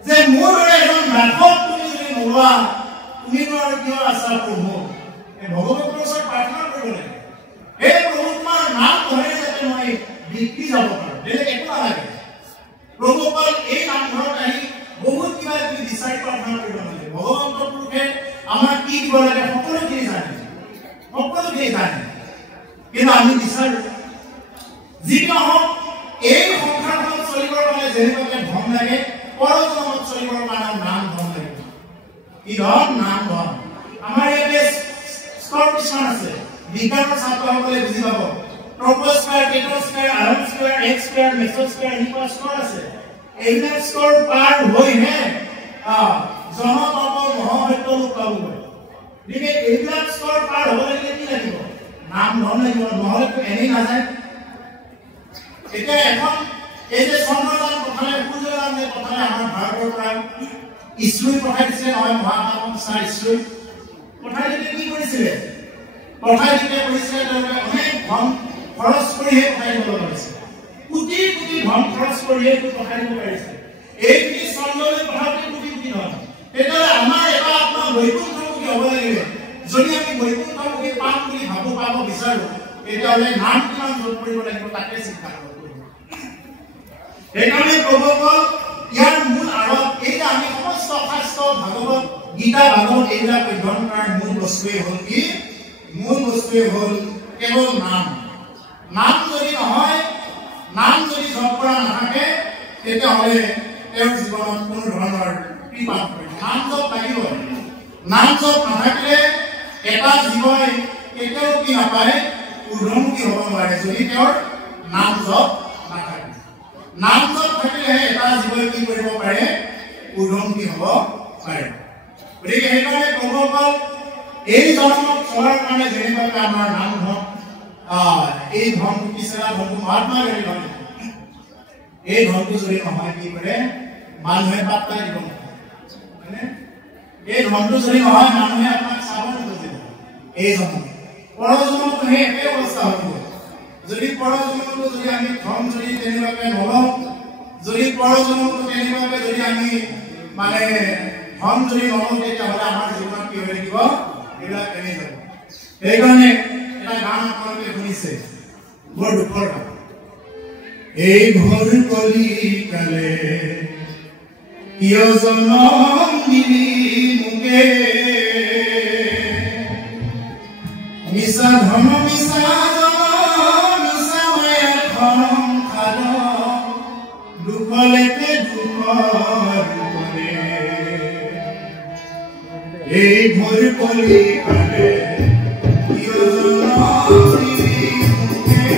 যে মোৰ দৰে এজন ৰাখক তুমি যদি নোলোৱা তুমি আৰু কিয় আছা প্ৰভু এই ভগৱন্তৰ ওচৰত প্ৰাৰ্থনা কৰিব লাগে হে প্ৰভু তোমাৰ নাম ধৰে যাতে মই বিক্ৰী যাব পাৰোঁ বেলেগ একো নালাগে প্ৰভু অকল এই নামঘৰত আহি বহুত কিবা কিবি বিচাৰি প্ৰাৰ্থনা কৰিব লাগে ভগৱন্তৰ পুৰুষে আমাক কি দিব লাগে সকলোখিনি জানে কিন্তু আমি বিচাৰো যি নহওক এই সংসাৰখন চলিবৰ কাৰণে যেনেকৈ ধন লাগে পৰজনমত চলিবৰ কাৰণে নাম ধন লাগিব কি ধন নাম ধন আমাৰ ইয়াতে স্কৰ কিছুমান আছে বিজ্ঞানৰ ছাত্ৰসকলে বুজি পাব ট্ৰপোস্ফিয়াৰ টেট্ৰোস্ফিয়াৰ আয়নস্ফিয়াৰ এক্সস্ফিয়াৰ মেসোস্ফিয়াৰ এনেকুৱা স্কৰ আছে এইবিলাক স্কৰ পাৰ হৈহে জন তপ মহ সত্যলোক পাবগৈ গতিকে এইবিলাক স্কৰ পাৰ হ'ব লাগিলে কি লাগিব নাম ধন লাগিব নহ'লেতো এনেই নাযায় এতিয়া এখন এই যে চন্দ্ৰযান পঠালে সূৰ্যযান যে পঠালে আমাৰ ভাৰতৰ পৰা ইছৰোই পঠাই দিছে নহয় মহাকাশ সংস্থা ইছৰোই পঠাই দিলে কি কৰিছিলে তেওঁলোকে অনেক ধন খৰচ কৰিহে পঠাই দিব পাৰিছে কোটি কোটি ধন খৰচ কৰিহে পঠাই দিব পাৰিছে এইখিনি চন্দ্ৰলৈ পঠাওঁতে কোটি কোটি ধন তেতিয়াহ'লে আমাৰ এটা আপোনাৰ বৈকুণ্ঠমুখী হ'ব লাগিলে যদি আমি বৈকুণ্ঠমুখী পাম বুলি পাব বিচাৰো তেতিয়াহ'লে নাম কিমান যোগ কৰিব লাগিব তাকে চিন্তা কৰিব সেইকাৰণে প্ৰভুসকল ইয়াৰ মূল আঁৰত এই যে আমি সমস্ত শাস্ত্ৰ ভাগৱত গীতা ভাগৱত এইবিলাক অধ্যয়ন কৰাৰ মূল বস্তুৱেই হ'ল কি মূল বস্তুৱেই হ'ল কেৱল নাম যদি নহয় নাম যদি জপ কৰা নাথাকে তেতিয়াহ'লে তেওঁৰ জীৱনত কোনো ধৰণৰ কৃপা নকৰিব নাম জপ লাগিব নাম জপ নাথাকিলে এটা জীৱই কেতিয়াও কি নাপায় ঊৰ্ধমুখী হ'ব নোৱাৰে যদি তেওঁৰ নাম জপ নাথাকে নাম জপ থাকিলেহে এটা জীৱই কি কৰিব পাৰে ঊৰ্ধমুখী হ'ব পাৰে গতিকে সেইকাৰণে প্ৰভুসকল এই জন্মত চলাৰ কাৰণে যেনেকৈ আমাৰ নাম ধন এই ধনটো পিছলা ধনটো মহাত্মা গান্ধী ধন এই ধনটো যদি নহয় কি কৰে মানুহে পাত্তাই দিব মানে এই ধনটো যদি নহয় মানুহে আপোনাক চাব নোখোজে এই জন্ম পৰজন্মতো সেই একে অৱস্থা হ'ব যদি পৰজন্মতো যদি আমি ধন যদি তেনেকুৱাকৈ নলওঁ যদি পৰজন্মতো তেনেকুৱাকৈ যদি আমি মানে ধন যদি নলওঁ তেতিয়াহ'লে আমাৰ জীৱনত কি হৈ থাকিব এইবিলাক এনেই যাব সেইকাৰণে এটা গান আপোনালোকে শুনিছে বৰ দুখৰ এই ঘৰ কলি কালে কিয় জনম দিলি মুকে মিছা ধন মিছা মিছা মায়া ধন খাল দুখলেকে দুখৰ কৰে এই ঘৰ কলি কালে কিয় জনম দিলি মুকে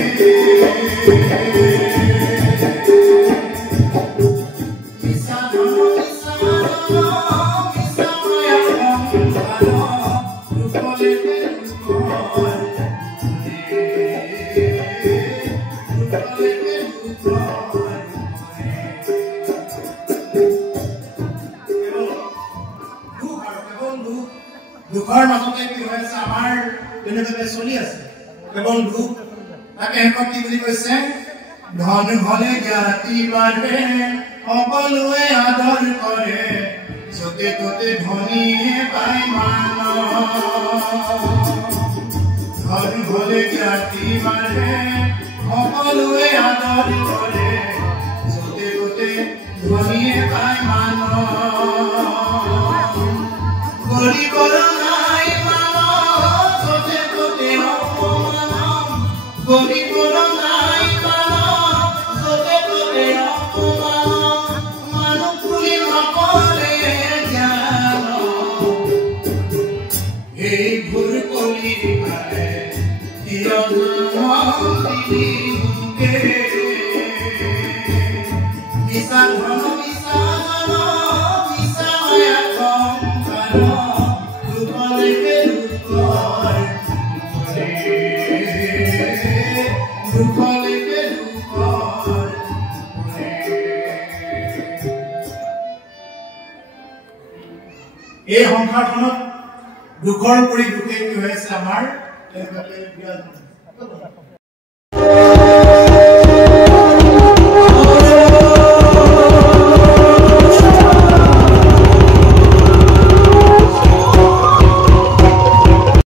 দুখৰ মাজতে কি হৈছে আমাৰ যেনেদৰে চলি আছে কেৱল দুখ তাকে শেষত কি বুলি কৈছে ধন হলে জাতি বাঢ়ে সকলোৱে আদৰ কৰে যতে ততে ধনীয়ে পাই মান ধন হলে জাতি বাঢ়ে সকলোৱে আদৰ কৰে যতে ততে ধনীয়ে পাই মান গরিবর নাই মান যতে ততে অপমান গরিবর নাই মান যতে ততে অপমান মানুষ পুরি নকরে জ্ঞান এই ঘুর কলি কালে কিয় জনম দিলি মুকে মিছা ধন মিছা মিছা মায়া এই সংসাৰখনত দুখৰ পৰি দুখে কি হৈ আছে আমাৰ